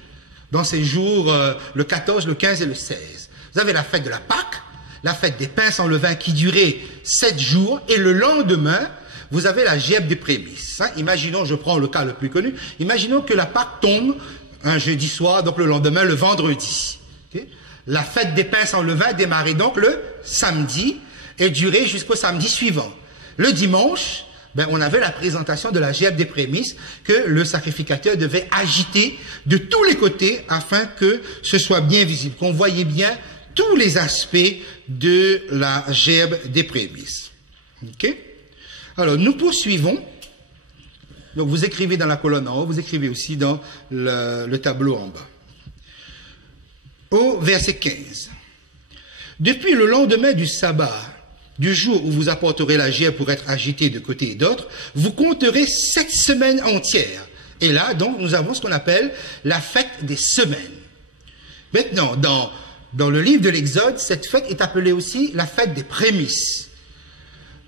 dans ces jours, le 14, le 15 et le 16. Vous avez la fête de la Pâque, la fête des pains sans levain qui durait 7 jours, et le lendemain, vous avez la gerbe des prémices. Imaginons, je prends le cas le plus connu, imaginons que la Pâque tombe un jeudi soir, donc le lendemain, le vendredi. Okay? La fête des pains sans levain démarrait donc le samedi et durait jusqu'au samedi suivant. Le dimanche, on avait la présentation de la gerbe des prémices que le sacrificateur devait agiter de tous les côtés afin que ce soit bien visible, qu'on voyait bien tous les aspects de la gerbe des prémices. Ok? Alors, nous poursuivons. Donc, vous écrivez dans la colonne en haut, vous écrivez aussi dans le tableau en bas. Au verset 15. Depuis le lendemain du sabbat, du jour où vous apporterez la gerbe pour être agitée de côté et d'autre, vous compterez 7 semaines entières. Et là, donc, nous avons ce qu'on appelle la fête des semaines. Maintenant, dans le livre de l'Exode, cette fête est appelée aussi la fête des prémices.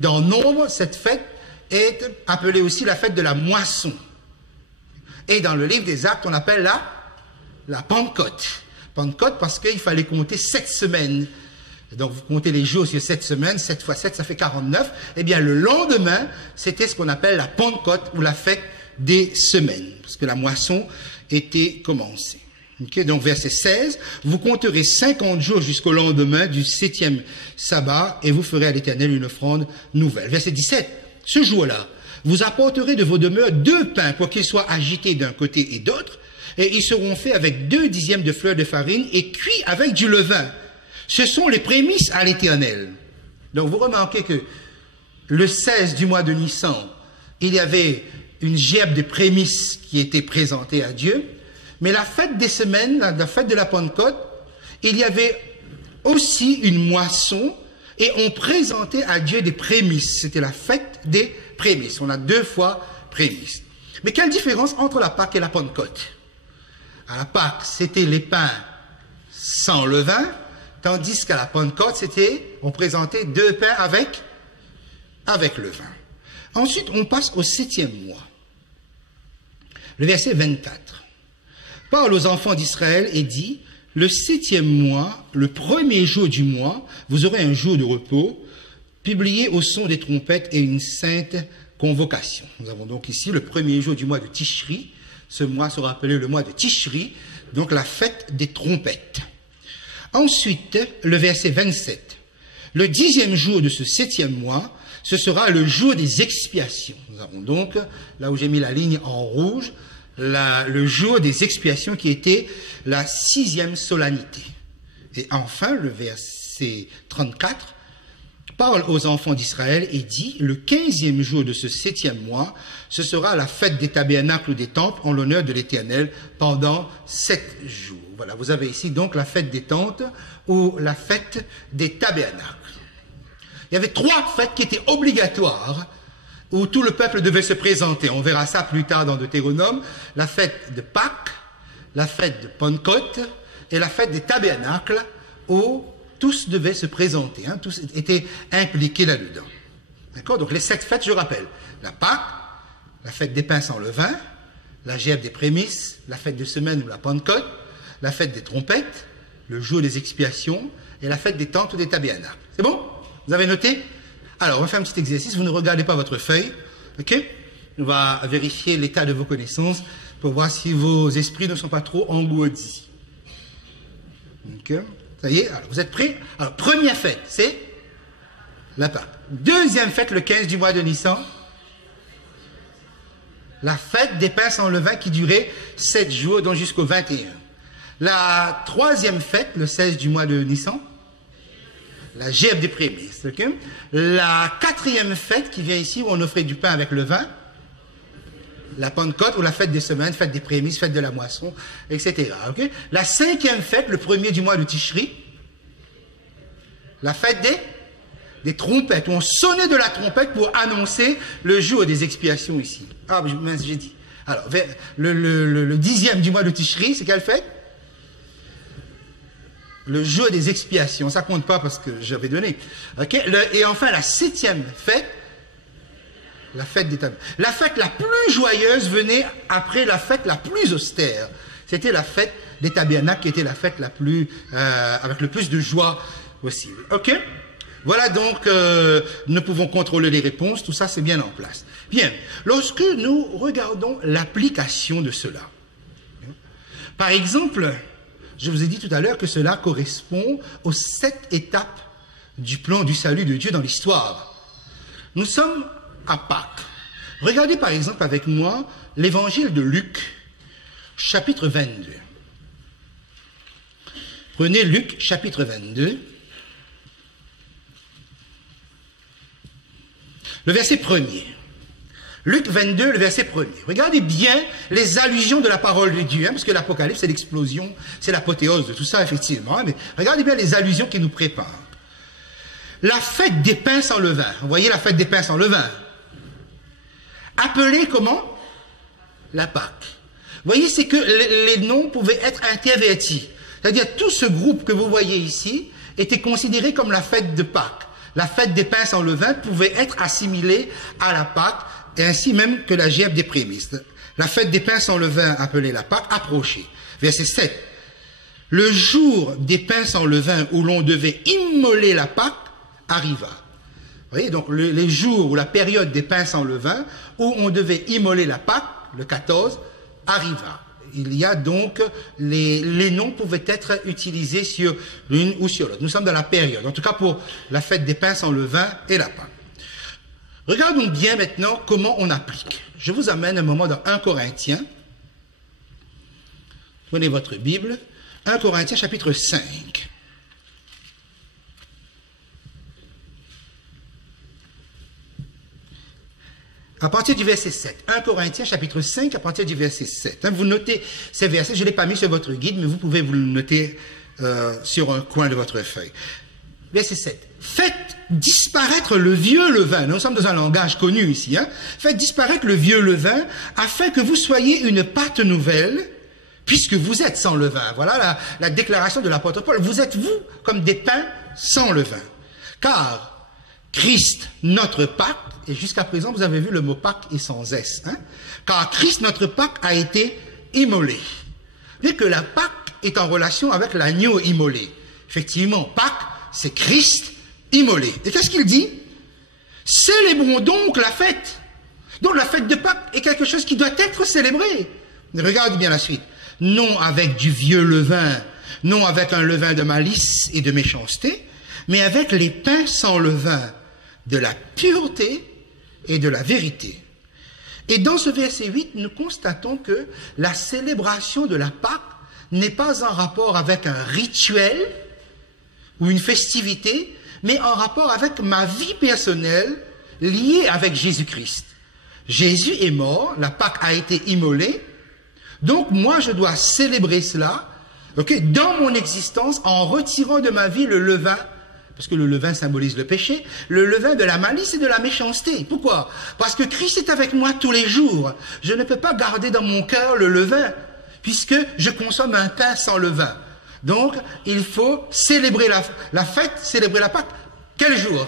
Dans Nombre, cette fête est appelée aussi la fête de la moisson. Et dans le livre des Actes, on appelle la Pentecôte. Pentecôte parce qu'il fallait compter 7 semaines. Donc vous comptez les jours sur 7 semaines, 7 fois 7, ça fait 49. Eh bien le lendemain, c'était ce qu'on appelle la Pentecôte ou la fête des semaines. Parce que la moisson était commencée. Okay, donc verset 16, vous compterez 50 jours jusqu'au lendemain du 7e sabbat et vous ferez à l'Éternel une offrande nouvelle. Verset 17, ce jour-là, vous apporterez de vos demeures 2 pains pour qu'ils soient agités d'un côté et d'autre, et ils seront faits avec 2 dixièmes de fleur de farine et cuits avec du levain. Ce sont les prémices à l'Éternel. Donc vous remarquez que le 16 du mois de Nissan, il y avait une gerbe de prémices qui était présentée à Dieu. Mais la fête des semaines, la fête de la Pentecôte, il y avait aussi une moisson et on présentait à Dieu des prémices. C'était la fête des prémices. On a 2 fois prémices. Mais quelle différence entre la Pâque et la Pentecôte? À la Pâque, c'était les pains sans levain, tandis qu'à la Pentecôte, on présentait 2 pains avec levain. Ensuite, on passe au 7e mois. Le verset 24. Parle aux enfants d'Israël et dit, le 7e mois, le 1er jour du mois, vous aurez un jour de repos, publié au son des trompettes et une sainte convocation. Nous avons donc ici le 1er jour du mois de Tishri. Ce mois sera appelé le mois de Tishri, donc la fête des trompettes. Ensuite, le verset 27. Le 10e jour de ce 7e mois, ce sera le jour des expiations. Nous avons donc, là où j'ai mis la ligne en rouge, le jour des expiations qui était la 6e solennité. Et enfin, le verset 34 parle aux enfants d'Israël et dit, le 15e jour de ce 7e mois, ce sera la fête des tabernacles ou des temples en l'honneur de l'Éternel pendant 7 jours. Voilà, vous avez ici donc la fête des tentes ou la fête des tabernacles. Il y avait 3 fêtes qui étaient obligatoires où tout le peuple devait se présenter. On verra ça plus tard dans Deutéronome. La fête de Pâques, la fête de Pentecôte et la fête des tabernacles où tous devaient se présenter. Tous étaient impliqués là-dedans. D'accord? Donc les 7 fêtes, je rappelle. La Pâques, la fête des pains sans levain, la gerbe des prémices, la fête de semaine ou la Pentecôte, la fête des trompettes, le jour des expiations et la fête des tentes ou des tabernacles. C'est bon? Vous avez noté? Alors, on va faire un petit exercice. Vous ne regardez pas votre feuille. OK? On va vérifier l'état de vos connaissances pour voir si vos esprits ne sont pas trop engourdis. OK? Ça y est? Alors, vous êtes prêts? Alors, première fête, c'est la Pâque. Deuxième fête, le 15 du mois de Nissan. La fête des pains sans levain qui durait 7 jours, donc jusqu'au 21. La troisième fête, le 16 du mois de Nissan. La gerbe des prémices. Okay? La 4e fête qui vient ici où on offrait du pain avec le vin. La Pentecôte ou la fête des semaines, fête des prémices, fête de la moisson, etc. Okay? La 5e fête, le 1er du mois de Tishri. La fête des trompettes, où on sonnait de la trompette pour annoncer le jour des expiations ici. Ah, mince, j'ai dit. Alors, le 10e du mois de Tishri, c'est quelle fête? le jour des expiations, ça compte pas parce que j'avais donné. Okay? Et enfin, la 7e fête, la fête des tabernacles. La fête la plus joyeuse venait après la fête la plus austère. C'était la fête des tabernacles qui était la fête la plus, avec le plus de joie possible. Ok? Voilà donc, nous pouvons contrôler les réponses, tout ça c'est bien en place. Bien, lorsque nous regardons l'application de cela, par exemple, je vous ai dit tout à l'heure que cela correspond aux 7 étapes du plan du salut de Dieu dans l'histoire. Nous sommes à Pâques. Regardez par exemple avec moi l'évangile de Luc, chapitre 22. Prenez Luc, chapitre 22. Le verset 1er. Luc 22, le verset 1er. Regardez bien les allusions de la parole de Dieu, hein, parce que l'Apocalypse, c'est l'explosion, c'est l'apothéose de tout ça, effectivement. Hein, mais regardez bien les allusions qui nous préparent. La fête des pains sans levain. Vous voyez la fête des pains sans levain. Appelée comment? La Pâque. Vous voyez, c'est que les noms pouvaient être intervertis. C'est-à-dire, tout ce groupe que vous voyez ici était considéré comme la fête de Pâques. La fête des pains sans levain pouvait être assimilée à la Pâque, et ainsi même que la gerbe des prémices. La fête des pains sans levain, appelée la Pâque, approchait. Verset 7. Le jour des pains sans levain où l'on devait immoler la Pâque arriva. Vous voyez, donc les jours ou la période des pains sans levain où on devait immoler la Pâque, le 14, arriva. Il y a donc, les noms pouvaient être utilisés sur l'une ou sur l'autre. Nous sommes dans la période, en tout cas pour la fête des pains sans levain et la Pâque. Regardons bien maintenant comment on applique. Je vous amène un moment dans 1 Corinthiens. Prenez votre Bible. 1 Corinthiens chapitre 5. À partir du verset 7. 1 Corinthiens chapitre 5 à partir du verset 7. Vous notez ces versets, je ne l'ai pas mis sur votre guide, mais vous pouvez vous le noter sur un coin de votre feuille. Verset 7. Faites disparaître le vieux levain. Nous sommes dans un langage connu ici. Hein. Faites disparaître le vieux levain afin que vous soyez une pâte nouvelle, puisque vous êtes sans levain. Voilà la déclaration de l'apôtre Paul. Vous êtes, vous, comme des pains sans levain. Car Christ, notre Pâque, et jusqu'à présent, vous avez vu le mot Pâque est sans S. Hein? Car Christ, notre Pâque, a été immolé. Vu que la Pâque est en relation avec l'agneau immolé. Effectivement, Pâque, c'est Christ immolé. Et qu'est-ce qu'il dit? Célébrons donc la fête. Donc la fête de Pâques est quelque chose qui doit être célébré. Regardez bien la suite. Non avec du vieux levain, non avec un levain de malice et de méchanceté, mais avec les pains sans levain, de la pureté et de la vérité. Et dans ce verset 8, nous constatons que la célébration de la Pâque n'est pas en rapport avec un rituel ou une festivité, mais en rapport avec ma vie personnelle liée avec Jésus-Christ. Jésus est mort, la Pâque a été immolée, donc moi je dois célébrer cela, dans mon existence, en retirant de ma vie le levain, parce que le levain symbolise le péché, le levain de la malice et de la méchanceté. Pourquoi? Parce que Christ est avec moi tous les jours. Je ne peux pas garder dans mon cœur le levain, puisque je consomme un pain sans levain. Donc, il faut célébrer la fête, célébrer la Pâque. Quel jour?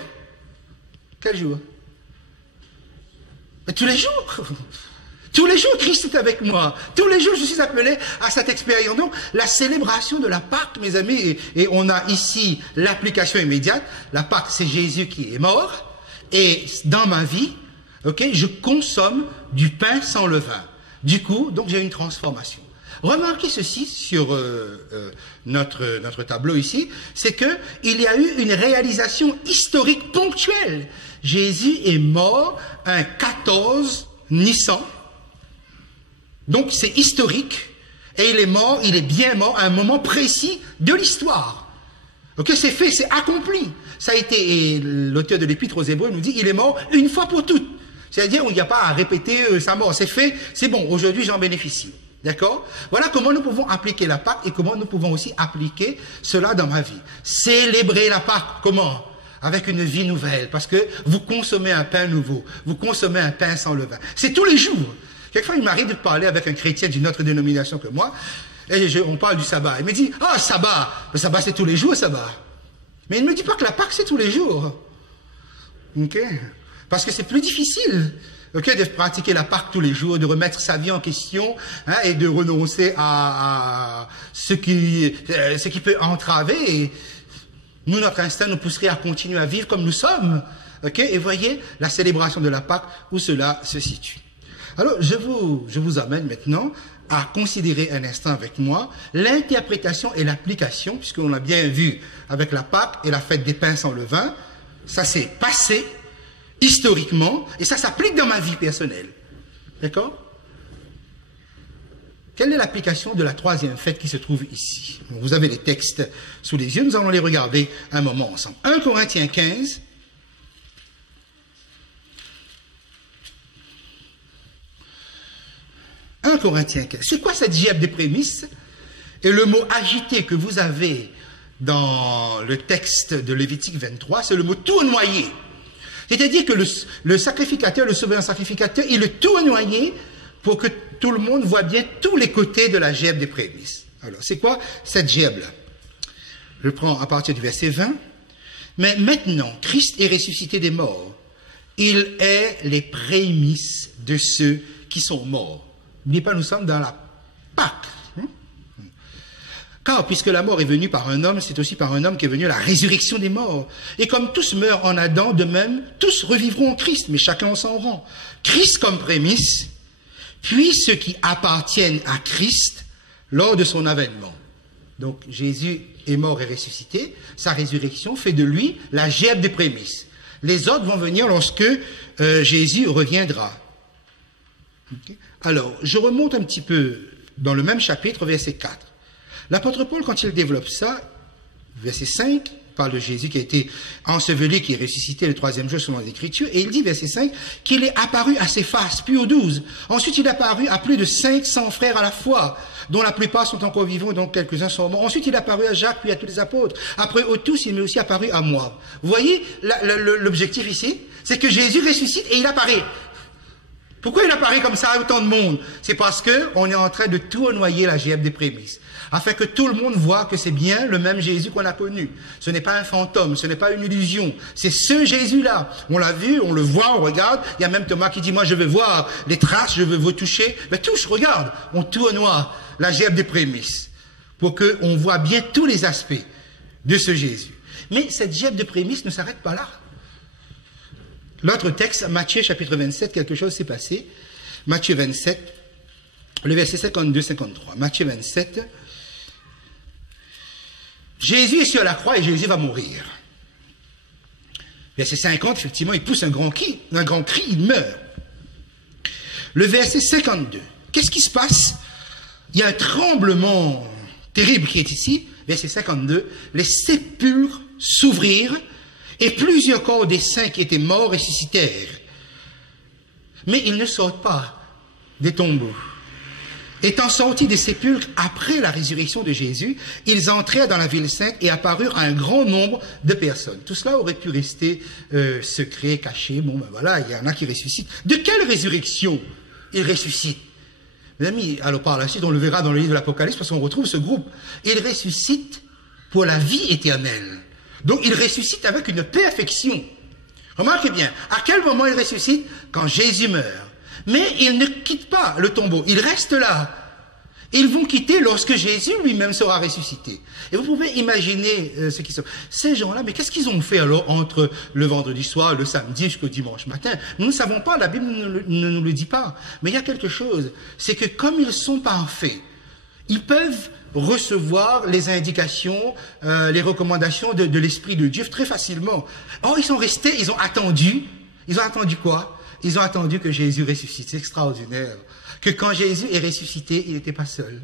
Quel jour? Mais tous les jours. Tous les jours, Christ est avec moi. Tous les jours, je suis appelé à cette expérience. Donc, la célébration de la Pâque, mes amis, et on a ici l'application immédiate. La Pâque, c'est Jésus qui est mort. Et dans ma vie, je consomme du pain sans levain. Du coup, donc, j'ai une transformation. Remarquez ceci sur notre tableau ici, c'est qu'il y a eu une réalisation historique ponctuelle. Jésus est mort un 14 Nissan. Donc c'est historique, et il est mort, il est bien mort à un moment précis de l'histoire. C'est fait, c'est accompli. Ça a été, et l'auteur de l'Épître aux Hébreux nous dit, il est mort une fois pour toutes. C'est-à-dire, il n'y a pas à répéter sa mort, c'est fait, c'est bon, aujourd'hui j'en bénéficie. D'accord? Voilà comment nous pouvons appliquer la Pâque, et comment nous pouvons aussi appliquer cela dans ma vie. Célébrer la Pâque, comment? Avec une vie nouvelle, parce que vous consommez un pain nouveau, vous consommez un pain sans levain. C'est tous les jours. Quelquefois, il m'arrive de parler avec un chrétien d'une autre dénomination que moi, Et on parle du sabbat. Il me dit, oh, sabbat. Le sabbat, c'est tous les jours, sabbat. Mais il ne me dit pas que la Pâque, c'est tous les jours. Ok? Parce que c'est plus difficile, ok, de pratiquer la Pâque tous les jours, de remettre sa vie en question, hein, et de renoncer à ce qui peut entraver. Et nous, notre instinct nous pousserait à continuer à vivre comme nous sommes. Ok? Et voyez la célébration de la Pâque où cela se situe. Alors, je vous amène maintenant à considérer un instant avec moi l'interprétation et l'application, puisqu'on l'a bien vu avec la Pâque et la fête des pains sans levain. Ça s'est passé historiquement et ça s'applique dans ma vie personnelle. D'accord? Quelle est l'application de la troisième fête qui se trouve ici? Vous avez les textes sous les yeux, nous allons les regarder un moment ensemble. 1 Corinthiens 15. 1 Corinthiens 15. C'est quoi cette gèbe des prémices? Et le mot agité que vous avez dans le texte de Lévitique 23, c'est le mot tournoyer. C'est-à-dire que le sacrificateur, le souverain sacrificateur, il le tournoyer pour que tout le monde voit bien tous les côtés de la gèbe des prémices. Alors, c'est quoi cette gèbe-là? Je prends à partir du verset 20. Mais maintenant, Christ est ressuscité des morts. Il est les prémices de ceux qui sont morts. N'oubliez pas, nous sommes dans la Pâque. Car puisque la mort est venue par un homme, c'est aussi par un homme qu'est venue la résurrection des morts. Et comme tous meurent en Adam, de même, tous revivront en Christ, mais chacun en son rang. Christ comme prémisse, puis ceux qui appartiennent à Christ lors de son avènement. Donc Jésus est mort et ressuscité, sa résurrection fait de lui la gèbe des prémices. Les autres vont venir lorsque Jésus reviendra. Okay. Alors, je remonte un petit peu dans le même chapitre, verset 4. L'apôtre Paul, quand il développe ça, verset 5, parle de Jésus qui a été enseveli, qui est ressuscité le troisième jour selon les Écritures, et il dit, verset 5, qu'il est apparu à ses faces, puis aux 12. Ensuite, il est apparu à plus de 500 frères à la fois, dont la plupart sont encore vivants, dont quelques-uns sont morts. Ensuite, il est apparu à Jacques, puis à tous les apôtres. Après, aux tous, il m'est aussi apparu à moi. Vous voyez l'objectif ici? C'est que Jésus ressuscite et il apparaît. Pourquoi il apparaît comme ça à autant de monde? C'est parce qu'on est en train de tournoyer la gèbe des prémices, afin que tout le monde voit que c'est bien le même Jésus qu'on a connu. Ce n'est pas un fantôme, ce n'est pas une illusion. C'est ce Jésus-là. On l'a vu, on le voit, on regarde. Il y a même Thomas qui dit, moi je veux voir les traces, je veux vous toucher. Mais touche, regarde, on tournoie la gèbe des prémices, pour qu'on voit bien tous les aspects de ce Jésus. Mais cette gèbe de prémices ne s'arrête pas là. L'autre texte, Matthieu chapitre 27, quelque chose s'est passé. Matthieu 27, le verset 52-53. Matthieu 27. Jésus est sur la croix et Jésus va mourir. Verset 50, effectivement, il pousse un grand cri, il meurt. Le verset 52. Qu'est-ce qui se passe? Il y a un tremblement terrible qui est ici. Verset 52. Les sépulcres s'ouvrirent. Et plusieurs corps des saints qui étaient morts ressuscitèrent. Mais ils ne sortent pas des tombeaux. Étant sortis des sépulcres après la résurrection de Jésus, ils entrèrent dans la ville sainte et apparurent à un grand nombre de personnes. Tout cela aurait pu rester secret, caché. Bon, ben voilà, il y en a qui ressuscitent. De quelle résurrection ils ressuscitent? Mes amis, alors par la suite, on le verra dans le livre de l'Apocalypse parce qu'on retrouve ce groupe. Ils ressuscitent pour la vie éternelle. Donc, il ressuscite avec une perfection. Remarquez bien, à quel moment il ressuscite? Quand Jésus meurt. Mais il ne quitte pas le tombeau, il reste là. Ils vont quitter lorsque Jésus lui-même sera ressuscité. Et vous pouvez imaginer ce qu'ils sont. Ces gens-là, mais qu'est-ce qu'ils ont fait alors entre le vendredi soir, le samedi jusqu'au dimanche matin? Nous ne savons pas, la Bible ne nous le dit pas. Mais il y a quelque chose, c'est que comme ils sont parfaits, ils peuvent recevoir les indications, les recommandations de l'Esprit de Dieu très facilement. Oh, ils sont restés, ils ont attendu. Ils ont attendu quoi? Ils ont attendu que Jésus ressuscite. C'est extraordinaire. Que quand Jésus est ressuscité, il n'était pas seul.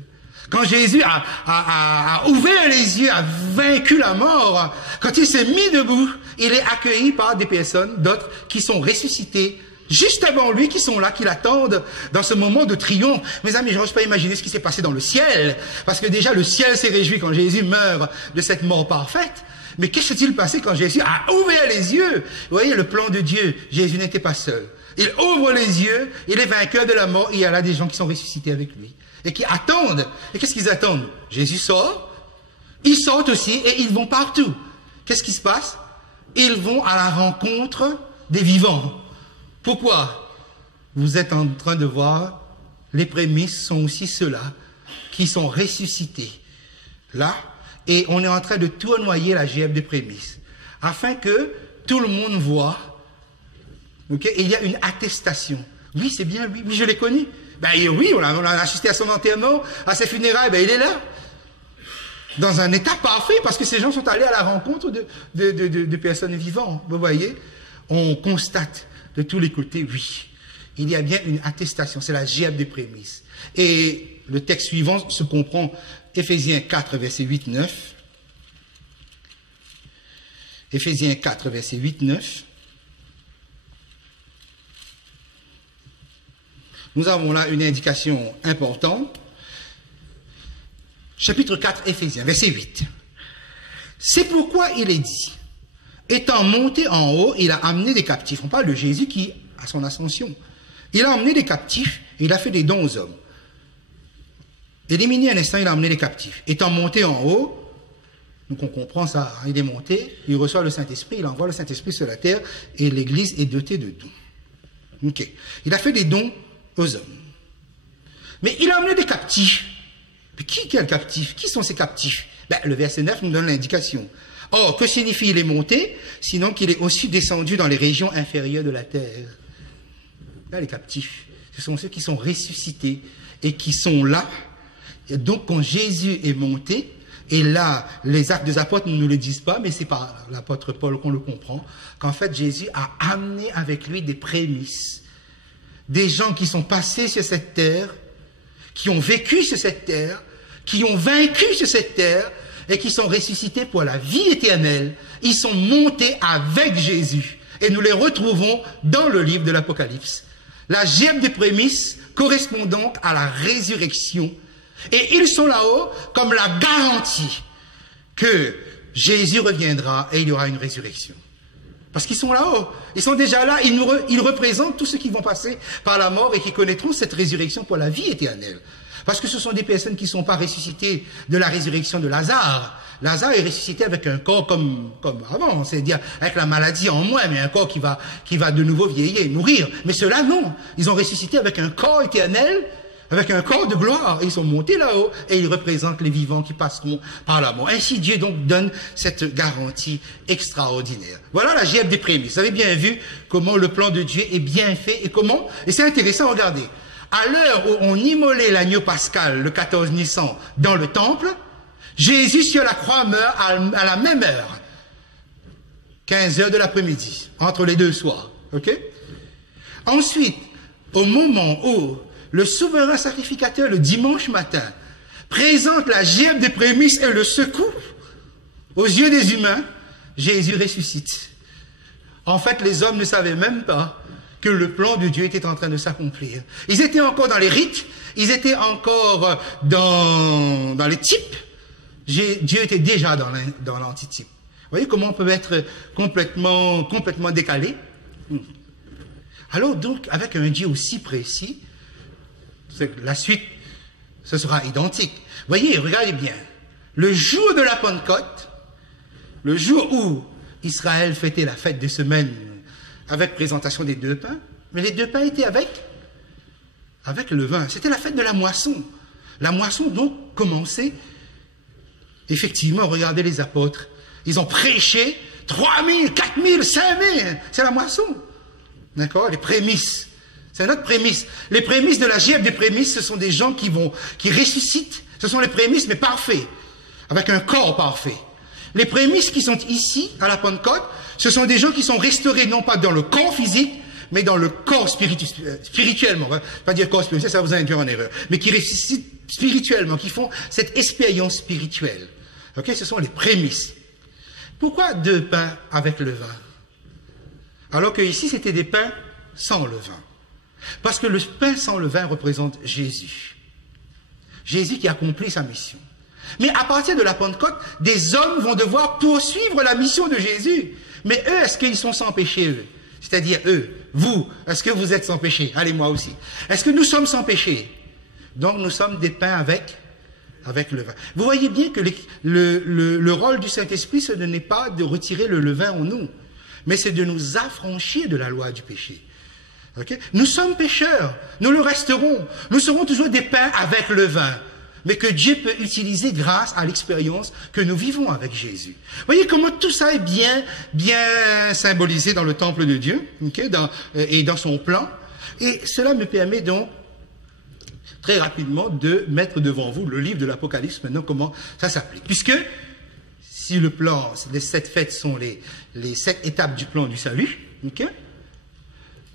Quand Jésus a ouvert les yeux, a vaincu la mort, quand il s'est mis debout, il est accueilli par des personnes, d'autres qui sont ressuscitées juste avant lui, qui sont là, qui l'attendent dans ce moment de triomphe. Mes amis, je n'ose pas imaginer ce qui s'est passé dans le ciel, parce que déjà le ciel s'est réjoui quand Jésus meurt de cette mort parfaite. Mais qu'est-ce qui s'est passé quand Jésus a ouvert les yeux? Vous voyez, le plan de Dieu, Jésus n'était pas seul. Il ouvre les yeux, il est vainqueur de la mort, et il y a là des gens qui sont ressuscités avec lui. et qui attendent. Et qu'est-ce qu'ils attendent? Jésus sort, ils sortent aussi et ils vont partout. Qu'est-ce qui se passe? Ils vont à la rencontre des vivants. Pourquoi? Vous êtes en train de voir, les prémices sont aussi ceux-là qui sont ressuscités. Là, et on est en train de tournoyer la geôle des prémices, afin que tout le monde voit, okay, il y a une attestation. Oui, c'est bien, oui, je l'ai connu. Ben oui, on a assisté à son enterrement, à ses funérailles, ben il est là. Dans un état parfait, parce que ces gens sont allés à la rencontre de personnes vivantes. Vous voyez, on constate de tous les côtés, oui, il y a bien une attestation, c'est la geôle des prémices. Et le texte suivant se comprend, Éphésiens 4, verset 8-9. Éphésiens 4, verset 8-9. Nous avons là une indication importante. Chapitre 4, Éphésiens, verset 8. C'est pourquoi il est dit, étant monté en haut, il a amené des captifs. On parle de Jésus qui, à son ascension, il a emmené des captifs et il a fait des dons aux hommes. Éliminé un instant, il a emmené des captifs. Étant monté en haut, donc on comprend ça, hein, il est monté, il reçoit le Saint-Esprit, il envoie le Saint-Esprit sur la terre et l'Église est dotée de dons. Ok. Il a fait des dons aux hommes. Mais il a emmené des captifs. Mais qui est le captif? Qui sont ces captifs? Ben, le verset 9 nous donne l'indication. Or, que signifie il est monté? Sinon qu'il est aussi descendu dans les régions inférieures de la terre. Là, les captifs, ce sont ceux qui sont ressuscités et qui sont là. Et donc, quand Jésus est monté, et là, les actes des apôtres ne nous le disent pas, mais c'est par l'apôtre Paul qu'on le comprend, qu'en fait, Jésus a amené avec lui des prémices. Des gens qui sont passés sur cette terre, qui ont vécu sur cette terre, qui ont vaincu sur cette terre, et qui sont ressuscités pour la vie éternelle. Ils sont montés avec Jésus. Et nous les retrouvons dans le livre de l'Apocalypse. La geôle des prémices correspond donc à la résurrection. Et ils sont là-haut comme la garantie que Jésus reviendra et il y aura une résurrection. Parce qu'ils sont là-haut. Ils sont déjà là. Ils représentent tous ceux qui vont passer par la mort et qui connaîtront cette résurrection pour la vie éternelle. Parce que ce sont des personnes qui ne sont pas ressuscitées de la résurrection de Lazare. Lazare est ressuscité avec un corps comme avant, c'est-à-dire avec la maladie en moins, mais un corps qui va de nouveau vieillir, mourir. Mais ceux-là, non. Ils ont ressuscité avec un corps éternel, avec un corps de gloire. Ils sont montés là-haut et ils représentent les vivants qui passeront par la mort. Ainsi, Dieu donc donne cette garantie extraordinaire. Voilà la geôle des prémices. Vous avez bien vu comment le plan de Dieu est bien fait et comment, et c'est intéressant, regardez. À l'heure où on immolait l'agneau pascal, le 14 Nissan, dans le temple, Jésus sur la croix meurt à la même heure, 15 heures de l'après-midi, entre les deux soirs. Ok? Ensuite, au moment où le souverain sacrificateur, le dimanche matin, présente la geôle des prémices et le secoue aux yeux des humains, Jésus ressuscite. En fait, les hommes ne savaient même pas que le plan de Dieu était en train de s'accomplir. Ils étaient encore dans les rites, ils étaient encore dans les types. Dieu était déjà dans l'antitype. Vous voyez comment on peut être complètement décalé? Alors donc, avec un Dieu aussi précis, la suite, ce sera identique. Voyez, regardez bien. Le jour de la Pentecôte, le jour où Israël fêtait la fête des semaines avec présentation des 2 pains, mais les 2 pains étaient avec le vin. C'était la fête de la moisson. La moisson donc commençait. Effectivement, regardez les apôtres. Ils ont prêché 3000, 4000, 5000. C'est la moisson. D'accord? Les prémices. C'est notre prémisse. Les prémices de la geôle des prémices, ce sont des gens qui ressuscitent. Ce sont les prémices, mais parfaits. Avec un corps parfait. Les prémices qui sont ici, à la Pentecôte, ce sont des gens qui sont restaurés, non pas dans le corps physique, mais dans le corps spirituellement. On va pas dire corps spirituel, ça vous induire en erreur. Mais qui ressuscitent spirituellement, qui font cette expérience spirituelle. Ok, ce sont les prémices. Pourquoi 2 pains avec le vin? Alors que ici, c'était des pains sans le vin. Parce que le pain sans le vin représente Jésus. Jésus qui accomplit sa mission. Mais à partir de la Pentecôte, des hommes vont devoir poursuivre la mission de Jésus. Mais eux, est-ce qu'ils sont sans péché, eux? C'est-à-dire eux, vous, est-ce que vous êtes sans péché? Allez, moi aussi. Est-ce que nous sommes sans péché? Donc nous sommes des pains avec le vin. Vous voyez bien que le rôle du Saint-Esprit, ce n'est pas de retirer le levain en nous, mais c'est de nous affranchir de la loi du péché. Okay? Nous sommes pécheurs, nous le resterons. Nous serons toujours des pains avec le vin, mais que Dieu peut utiliser grâce à l'expérience que nous vivons avec Jésus. Vous voyez comment tout ça est bien symbolisé dans le temple de Dieu, okay? Et dans son plan. Et cela me permet donc très rapidement de mettre devant vous le livre de l'Apocalypse, maintenant comment ça s'applique. Puisque si le plan, les 7 fêtes sont les 7 étapes du plan du salut, okay?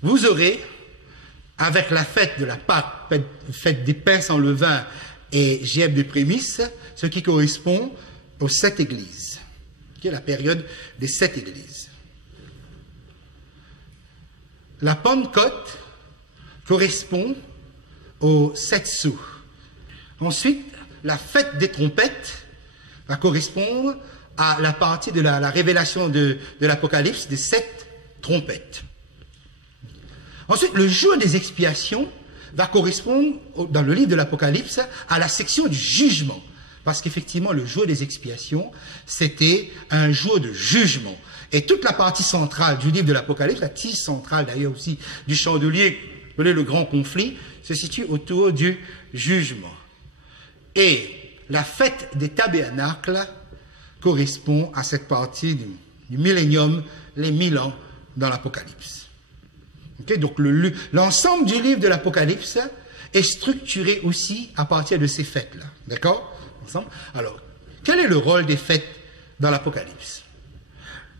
Vous aurez, avec la fête de la Pâque, fête des pains sans levain et Gièbre des prémices, ce qui correspond aux 7 églises, qui est la période des 7 églises. La Pentecôte correspond aux 7 sceaux. Ensuite, la fête des trompettes va correspondre à la partie de la révélation de l'Apocalypse des 7 trompettes. Ensuite, le jour des expiations va correspondre, dans le livre de l'Apocalypse, à la section du jugement. Parce qu'effectivement, le jour des expiations, c'était un jour de jugement. Et toute la partie centrale du livre de l'Apocalypse, la tige centrale d'ailleurs aussi du chandelier, le grand conflit, se situe autour du jugement. Et la fête des tabernacles correspond à cette partie du millénium, les 1000 ans dans l'Apocalypse. Okay, donc l'ensemble du livre de l'Apocalypse est structuré aussi à partir de ces fêtes-là. D'accord? Alors, quel est le rôle des fêtes dans l'Apocalypse?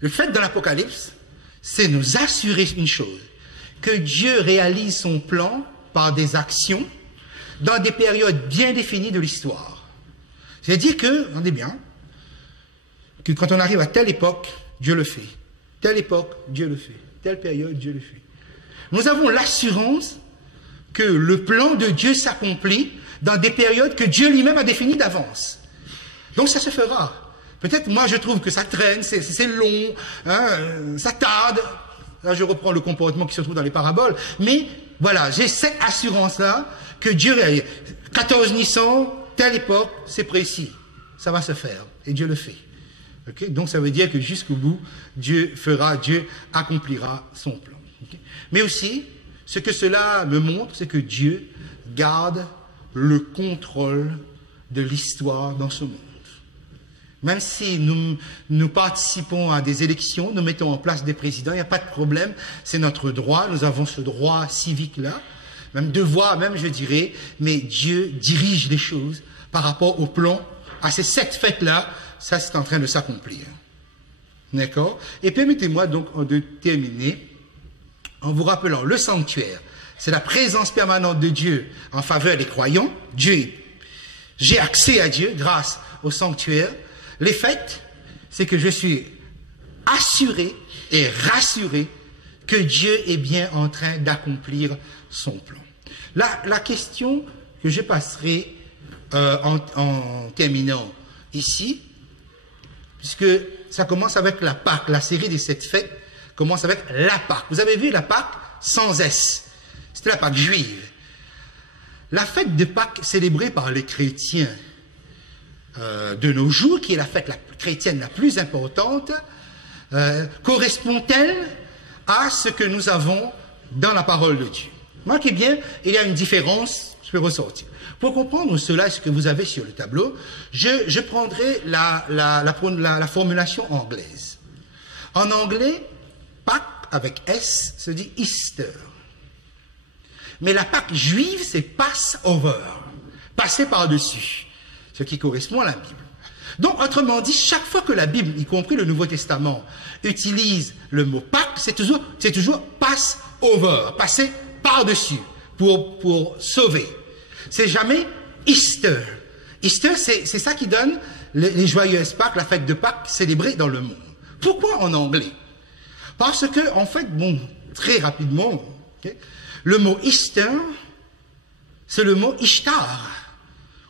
Le fait dans l'Apocalypse, c'est nous assurer une chose, que Dieu réalise son plan par des actions dans des périodes bien définies de l'histoire. C'est-à-dire que, on est bien, que quand on arrive à telle époque, Dieu le fait. Telle époque, Dieu le fait. Telle période, Dieu le fait. Nous avons l'assurance que le plan de Dieu s'accomplit dans des périodes que Dieu lui-même a définies d'avance. Donc ça se fera. Peut-être moi je trouve que ça traîne, c'est long, hein, ça tarde. Là je reprends le comportement qui se trouve dans les paraboles. Mais voilà, j'ai cette assurance-là que Dieu réalise. 14 Nissan, telle époque, c'est précis. Ça va se faire. Et Dieu le fait. Okay? Donc ça veut dire que jusqu'au bout, Dieu accomplira son plan. Okay? Mais aussi, ce que cela me montre, c'est que Dieu garde le contrôle de l'histoire dans ce monde. Même si nous participons à des élections, nous mettons en place des présidents, il n'y a pas de problème, c'est notre droit, nous avons ce droit civique-là, même devoir, même je dirais, mais Dieu dirige les choses par rapport au plan, à ces 7 fêtes-là, ça c'est en train de s'accomplir. D'accord? Et permettez-moi donc de terminer en vous rappelant le sanctuaire. C'est la présence permanente de Dieu en faveur des croyants. J'ai accès à Dieu grâce au sanctuaire. Les fêtes, c'est que je suis assuré et rassuré que Dieu est bien en train d'accomplir son plan. La question que je passerai en terminant ici, puisque ça commence avec la Pâque, la série des 7 fêtes commence avec la Pâque. Vous avez vu la Pâque sans S. C'était la Pâque juive. La fête de Pâques célébrée par les chrétiens de nos jours, qui est la fête chrétienne la plus importante, correspond-elle à ce que nous avons dans la parole de Dieu? Marquez bien, il y a une différence, je peux ressortir. Pour comprendre cela, ce que vous avez sur le tableau, je prendrai la formulation anglaise. En anglais, Pâques avec S se dit Easter. Mais la Pâque juive, c'est Passover, passer par-dessus, ce qui correspond à la Bible. Donc, autrement dit, chaque fois que la Bible, y compris le Nouveau Testament, utilise le mot Pâques, c'est toujours Passover, passer par-dessus, pour sauver. C'est jamais Easter. Easter, c'est ça qui donne les joyeuses Pâques, la fête de Pâques célébrée dans le monde. Pourquoi en anglais? Parce que, en fait, bon, très rapidement, okay, le mot Easter, c'est le mot Ishtar,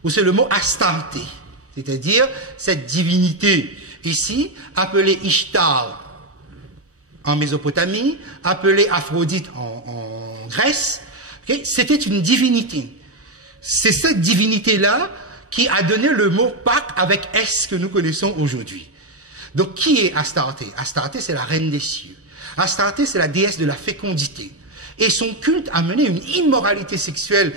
ou c'est le mot Astarté, c'est-à-dire cette divinité ici, appelée Ishtar en Mésopotamie, appelée Aphrodite en Grèce, okay, c'était une divinité. c'est cette divinité-là qui a donné le mot Pâques avec S que nous connaissons aujourd'hui. Donc, qui est Astarté? Astarté, c'est la reine des cieux. Astarté, c'est la déesse de la fécondité. Et son culte a mené une immoralité sexuelle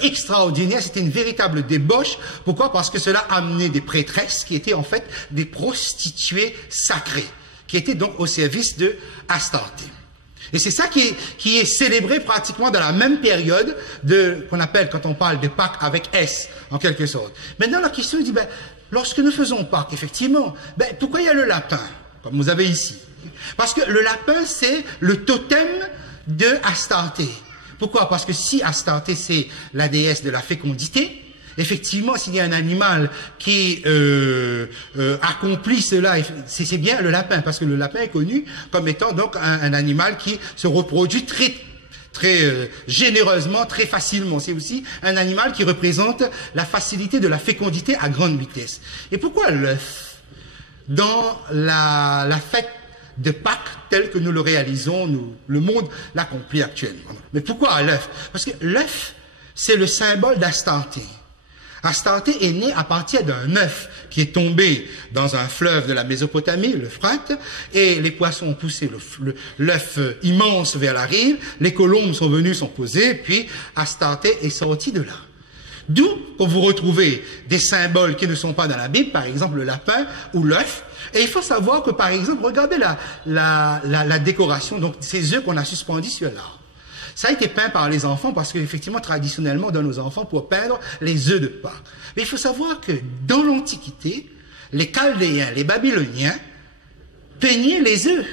extraordinaire. C'était une véritable débauche. Pourquoi? Parce que cela a amené des prêtresses qui étaient en fait des prostituées sacrées, qui étaient donc au service de Astarté. Et c'est ça qui est célébré pratiquement dans la même période qu'on appelle, quand on parle de Pâques avec S, en quelque sorte. Maintenant, la question dit, lorsque nous faisons Pâques, effectivement, pourquoi il y a le lapin, comme vous avez ici? Parce que le lapin, c'est le totem de Astarté. Pourquoi? Parce que si Astarté, c'est la déesse de la fécondité, effectivement, s'il y a un animal qui accomplit cela, c'est bien le lapin, parce que le lapin est connu comme étant donc un animal qui se reproduit très généreusement, très facilement. C'est aussi un animal qui représente la facilité de la fécondité à grande vitesse. Et pourquoi l'œuf? Dans la fête de Pâques, tel que nous le réalisons, le monde l'accomplit actuellement. Mais pourquoi l'œuf? Parce que l'œuf, c'est le symbole d'Astarté. Astarté est née à partir d'un œuf qui est tombé dans un fleuve de la Mésopotamie, l'Euphrate, et les poissons ont poussé l'œuf immense vers la rive, les colombes sont venues s'en poser, puis Astarté est sortie de là. D'où qu'on vous retrouvez des symboles qui ne sont pas dans la Bible, par exemple le lapin ou l'œuf. Et il faut savoir que, par exemple, regardez la décoration, donc ces œufs qu'on a suspendus sur l'arbre. Ça a été peint par les enfants parce qu'effectivement, traditionnellement, on donne aux enfants pour peindre les œufs de Pâques. Mais il faut savoir que dans l'Antiquité, les Chaldéens, les Babyloniens, peignaient les œufs,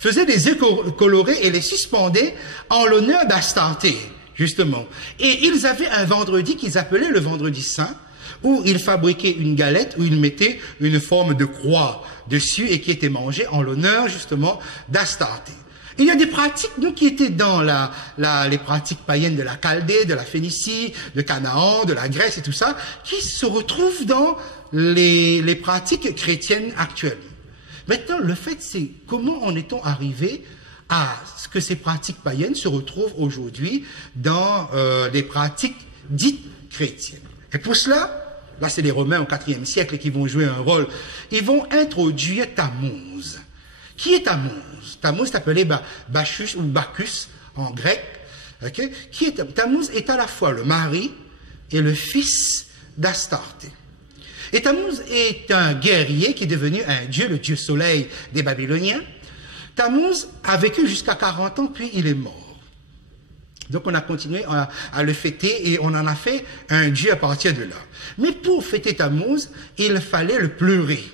faisaient des œufs colorés et les suspendaient en l'honneur d'Astarté, justement. Et ils avaient un vendredi qu'ils appelaient le vendredi saint, où ils fabriquaient une galette, où ils mettaient une forme de croix dessus et qui était mangée en l'honneur, justement, d'Astarté. Il y a des pratiques, donc, qui étaient dans les pratiques païennes de la Chaldée, de la Phénicie, de Canaan, de la Grèce et tout ça, qui se retrouvent dans les pratiques chrétiennes actuelles. Maintenant, le fait, c'est comment en est-on arrivé à ce que ces pratiques païennes se retrouvent aujourd'hui dans les pratiques dites chrétiennes. Et pour cela, là, c'est les Romains au IVe siècle qui vont jouer un rôle. Ils vont introduire Tammuz. Qui est Tammuz? Tammuz est appelé Bacchus ou Bacchus en grec. Okay? Tammuz est à la fois le mari et le fils d'Astarté. Et Tammuz est un guerrier qui est devenu un dieu, le dieu soleil des Babyloniens. Tammuz a vécu jusqu'à 40 ans, puis il est mort. Donc on a continué à le fêter et on en a fait un dieu à partir de là. Mais pour fêter Tammuz, il fallait le pleurer.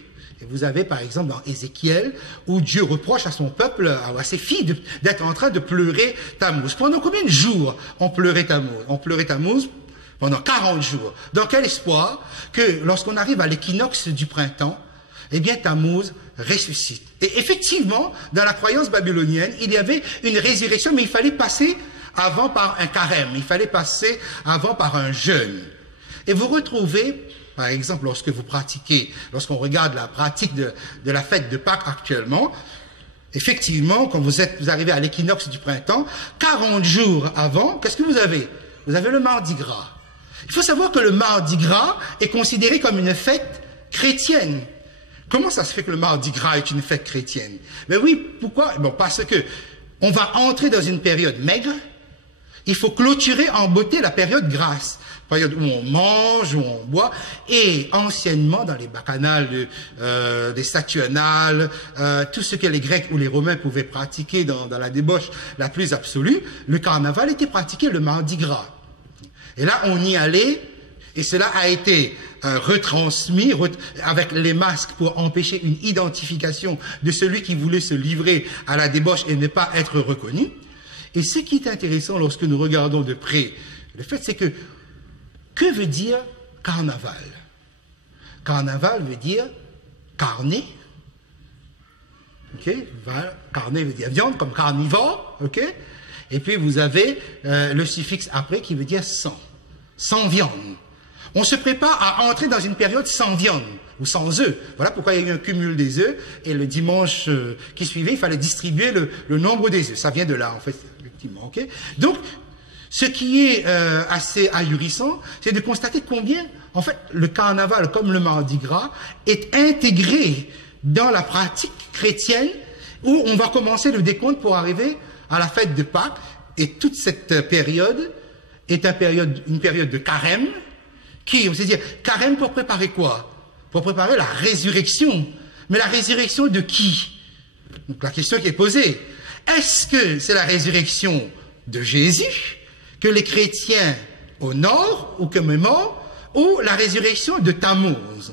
Et vous avez par exemple dans Ézéchiel, où Dieu reproche à son peuple, à ses filles, d'être en train de pleurer Tammuz. Pendant combien de jours on pleurait Tammuz? On pleurait Tammuz pendant 40 jours. Dans quel espoir que lorsqu'on arrive à l'équinoxe du printemps, eh bien Tammuz ressuscite. Et effectivement, dans la croyance babylonienne, il y avait une résurrection, mais il fallait passer avant par un carême, il fallait passer avant par un jeûne. Et vous retrouvez, par exemple, lorsqu'on regarde la pratique de la fête de Pâques actuellement, effectivement, quand vous arrivez à l'équinoxe du printemps, 40 jours avant, qu'est-ce que vous avez? Vous avez le Mardi Gras. Il faut savoir que le Mardi Gras est considéré comme une fête chrétienne. Comment ça se fait que le Mardi Gras est une fête chrétienne? Mais oui, pourquoi? Bon, parce que on va entrer dans une période maigre. Il faut clôturer en beauté la période grasse, période où on mange, où on boit. Et anciennement, dans les bacchanales des Saturnales, tout ce que les Grecs ou les Romains pouvaient pratiquer dans la débauche la plus absolue, le carnaval était pratiqué le Mardi Gras. Et là, on y allait, et cela a été retransmis avec les masques pour empêcher une identification de celui qui voulait se livrer à la débauche et ne pas être reconnu. Et ce qui est intéressant lorsque nous regardons de près, le fait c'est que veut dire carnaval? Carnaval veut dire carné. Okay? Carné veut dire viande, comme carnivore. Okay? Et puis vous avez le suffixe après qui veut dire sans. Sans viande. On se prépare à entrer dans une période sans viande ou sans œufs. Voilà pourquoi il y a eu un cumul des œufs. Et le dimanche qui suivait, il fallait distribuer le nombre des œufs. Ça vient de là, en fait, effectivement. Okay? Donc, Ce qui est assez ahurissant, c'est de constater combien, en fait, le carnaval, comme le Mardi Gras, est intégré dans la pratique chrétienne, où on va commencer le décompte pour arriver à la fête de Pâques, et toute cette période est une période de carême, qui, on sait dire, carême pour préparer quoi? Pour préparer la résurrection. Mais la résurrection de qui? Donc la question qui est posée, est-ce que c'est la résurrection de Jésus que les chrétiens honorent ou commémorent, ou la résurrection de Tammuz?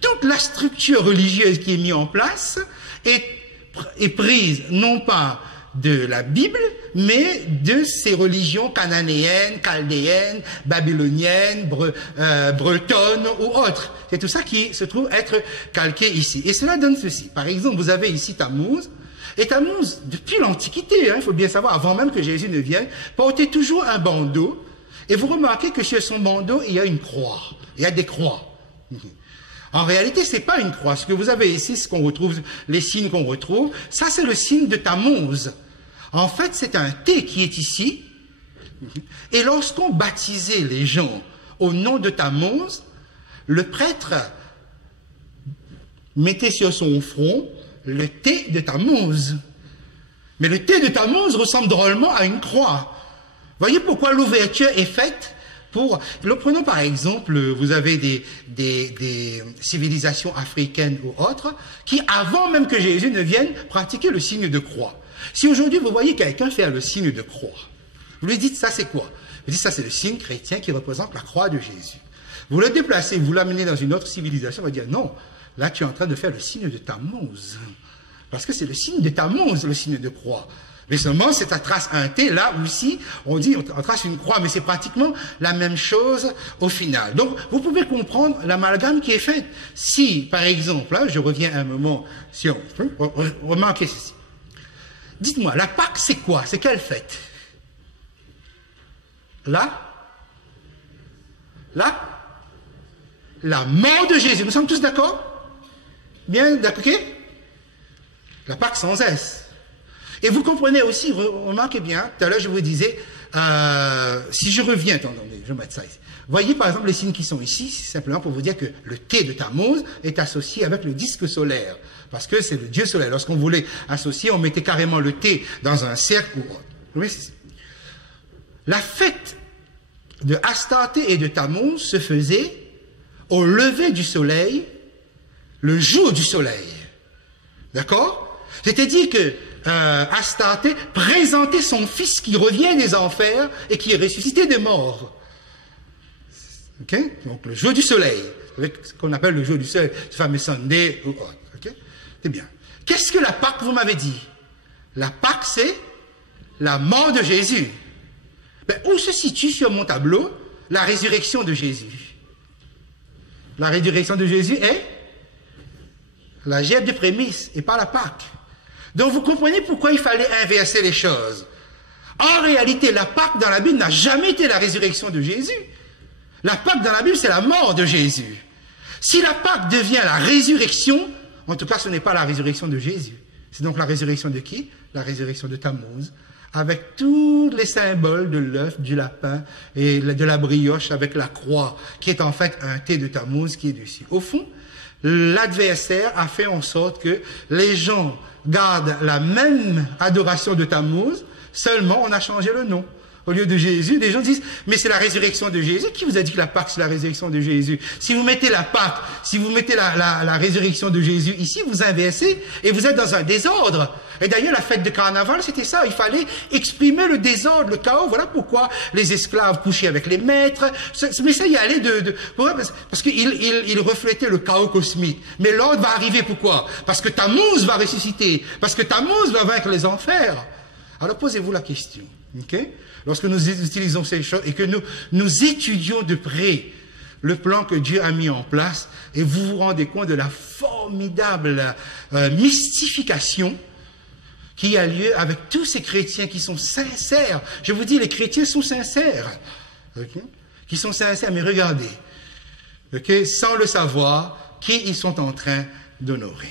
Toute la structure religieuse qui est mise en place est prise non pas de la Bible, mais de ces religions cananéennes, chaldéennes, babyloniennes, bretonnes ou autres. C'est tout ça qui se trouve être calqué ici. Et cela donne ceci. Par exemple, vous avez ici Tammuz. Et Tammuz, depuis l'Antiquité, il faut bien savoir, avant même que Jésus ne vienne, portait toujours un bandeau. Et vous remarquez que sur son bandeau, il y a une croix. Il y a des croix. En réalité, ce n'est pas une croix. Ce que vous avez ici, ce qu'on retrouve, les signes qu'on retrouve, ça c'est le signe de Tammuz. En fait, c'est un T qui est ici. Et lorsqu'on baptisait les gens au nom de Tammuz, le prêtre mettait sur son front le T de Tammuz. Mais le T de Tammuz ressemble drôlement à une croix. Voyez pourquoi l'ouverture est faite pour... Prenons par exemple, vous avez des civilisations africaines ou autres qui, avant même que Jésus ne vienne, pratiquaient le signe de croix. Si aujourd'hui vous voyez quelqu'un faire le signe de croix, vous lui dites ça c'est quoi? Vous dites ça c'est le signe chrétien qui représente la croix de Jésus. Vous le déplacez, vous l'amenez dans une autre civilisation, on va dire non, là tu es en train de faire le signe de Tammuz. Parce que c'est le signe de Tammuz, le signe de croix. Mais seulement c'est à trace un T, là aussi on dit on trace une croix, mais c'est pratiquement la même chose au final. Donc vous pouvez comprendre l'amalgame qui est fait. Si par exemple, là, je reviens un moment, si on remarquez ceci. Dites-moi, la Pâque, c'est quoi? C'est quelle fête? La mort de Jésus. Nous sommes tous d'accord? Bien, d'accord? La Pâque sans S. Et vous comprenez aussi, remarquez bien, tout à l'heure je vous disais, si je reviens, attendez, je vais mettre ça ici. Voyez par exemple les signes qui sont ici, simplement pour vous dire que le T de Tammuz est associé avec le disque solaire. Parce que c'est le dieu soleil. Lorsqu'on voulait associer, on mettait carrément le T dans un cercle ou autre. Oui, c'est ça. La fête de Astarté et de Tammuz se faisait au lever du soleil, le jour du soleil. D'accord? C'est-à-dire que Astarté présentait son fils qui revient des enfers et qui est ressuscité des morts. Okay? Donc le jour du soleil, ce qu'on appelle le jour du soleil, le fameux Sunday ou autre. Okay? C'est bien. Qu'est-ce que la Pâque, vous m'avez dit? La Pâque, c'est la mort de Jésus. Ben, où se situe sur mon tableau la résurrection de Jésus? La résurrection de Jésus est la gève de prémices et pas la Pâque. Donc vous comprenez pourquoi il fallait inverser les choses. En réalité, la Pâque dans la Bible n'a jamais été la résurrection de Jésus. La Pâque dans la Bible, c'est la mort de Jésus. Si la Pâque devient la résurrection, en tout cas, ce n'est pas la résurrection de Jésus. C'est donc la résurrection de qui? La résurrection de Tammuz, avec tous les symboles de l'œuf, du lapin et de la brioche avec la croix, qui est en fait un T de Tammuz qui est dessus. Au fond, l'adversaire a fait en sorte que les gens gardent la même adoration de Tammuz, seulement on a changé le nom. Au lieu de Jésus, les gens disent, mais c'est la résurrection de Jésus. Qui vous a dit que la Pâque, c'est la résurrection de Jésus? Si vous mettez la Pâque, si vous mettez la résurrection de Jésus ici, vous inversez et vous êtes dans un désordre. Et d'ailleurs, la fête de carnaval, c'était ça. Il fallait exprimer le désordre, le chaos. Voilà pourquoi les esclaves couchaient avec les maîtres. Mais ça y allait parce qu'il reflétait le chaos cosmique. Mais l'ordre va arriver pourquoi? Parce que Tammuz va ressusciter. Parce que Tammuz va vaincre les enfers. Alors posez-vous la question. Okay? Lorsque nous utilisons ces choses et que nous étudions de près le plan que Dieu a mis en place, et vous vous rendez compte de la formidable mystification qui a lieu avec tous ces chrétiens qui sont sincères. Je vous dis, les chrétiens sont sincères. Okay? Qui sont sincères, mais regardez, okay? Sans le savoir, qui ils sont en train d'honorer.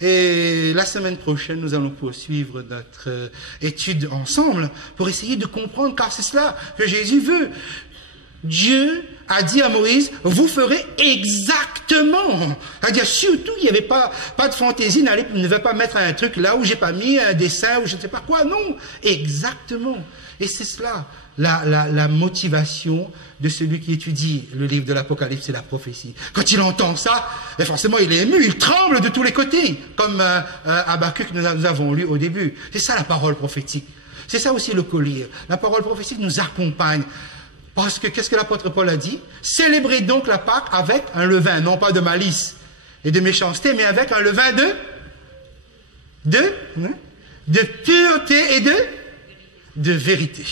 Et la semaine prochaine, nous allons poursuivre notre étude ensemble pour essayer de comprendre, car c'est cela que Jésus veut. Dieu a dit à Moïse, vous ferez exactement. C'est-à-dire, surtout, il n'y avait pas de fantaisie, ne va pas mettre un truc là où j'ai pas mis un dessin ou je ne sais pas quoi. Non, exactement. Et c'est cela, la motivation de celui qui étudie le livre de l'Apocalypse et la prophétie. Quand il entend ça, forcément, il est ému, il tremble de tous les côtés, comme Habakkuk que nous avons lu au début. C'est ça la parole prophétique. C'est ça aussi le collier. La parole prophétique nous accompagne. Parce que, qu'est-ce que l'apôtre Paul a dit? Célébrez donc la Pâque avec un levain, non pas de malice et de méchanceté, mais avec un levain de pureté et de vérité.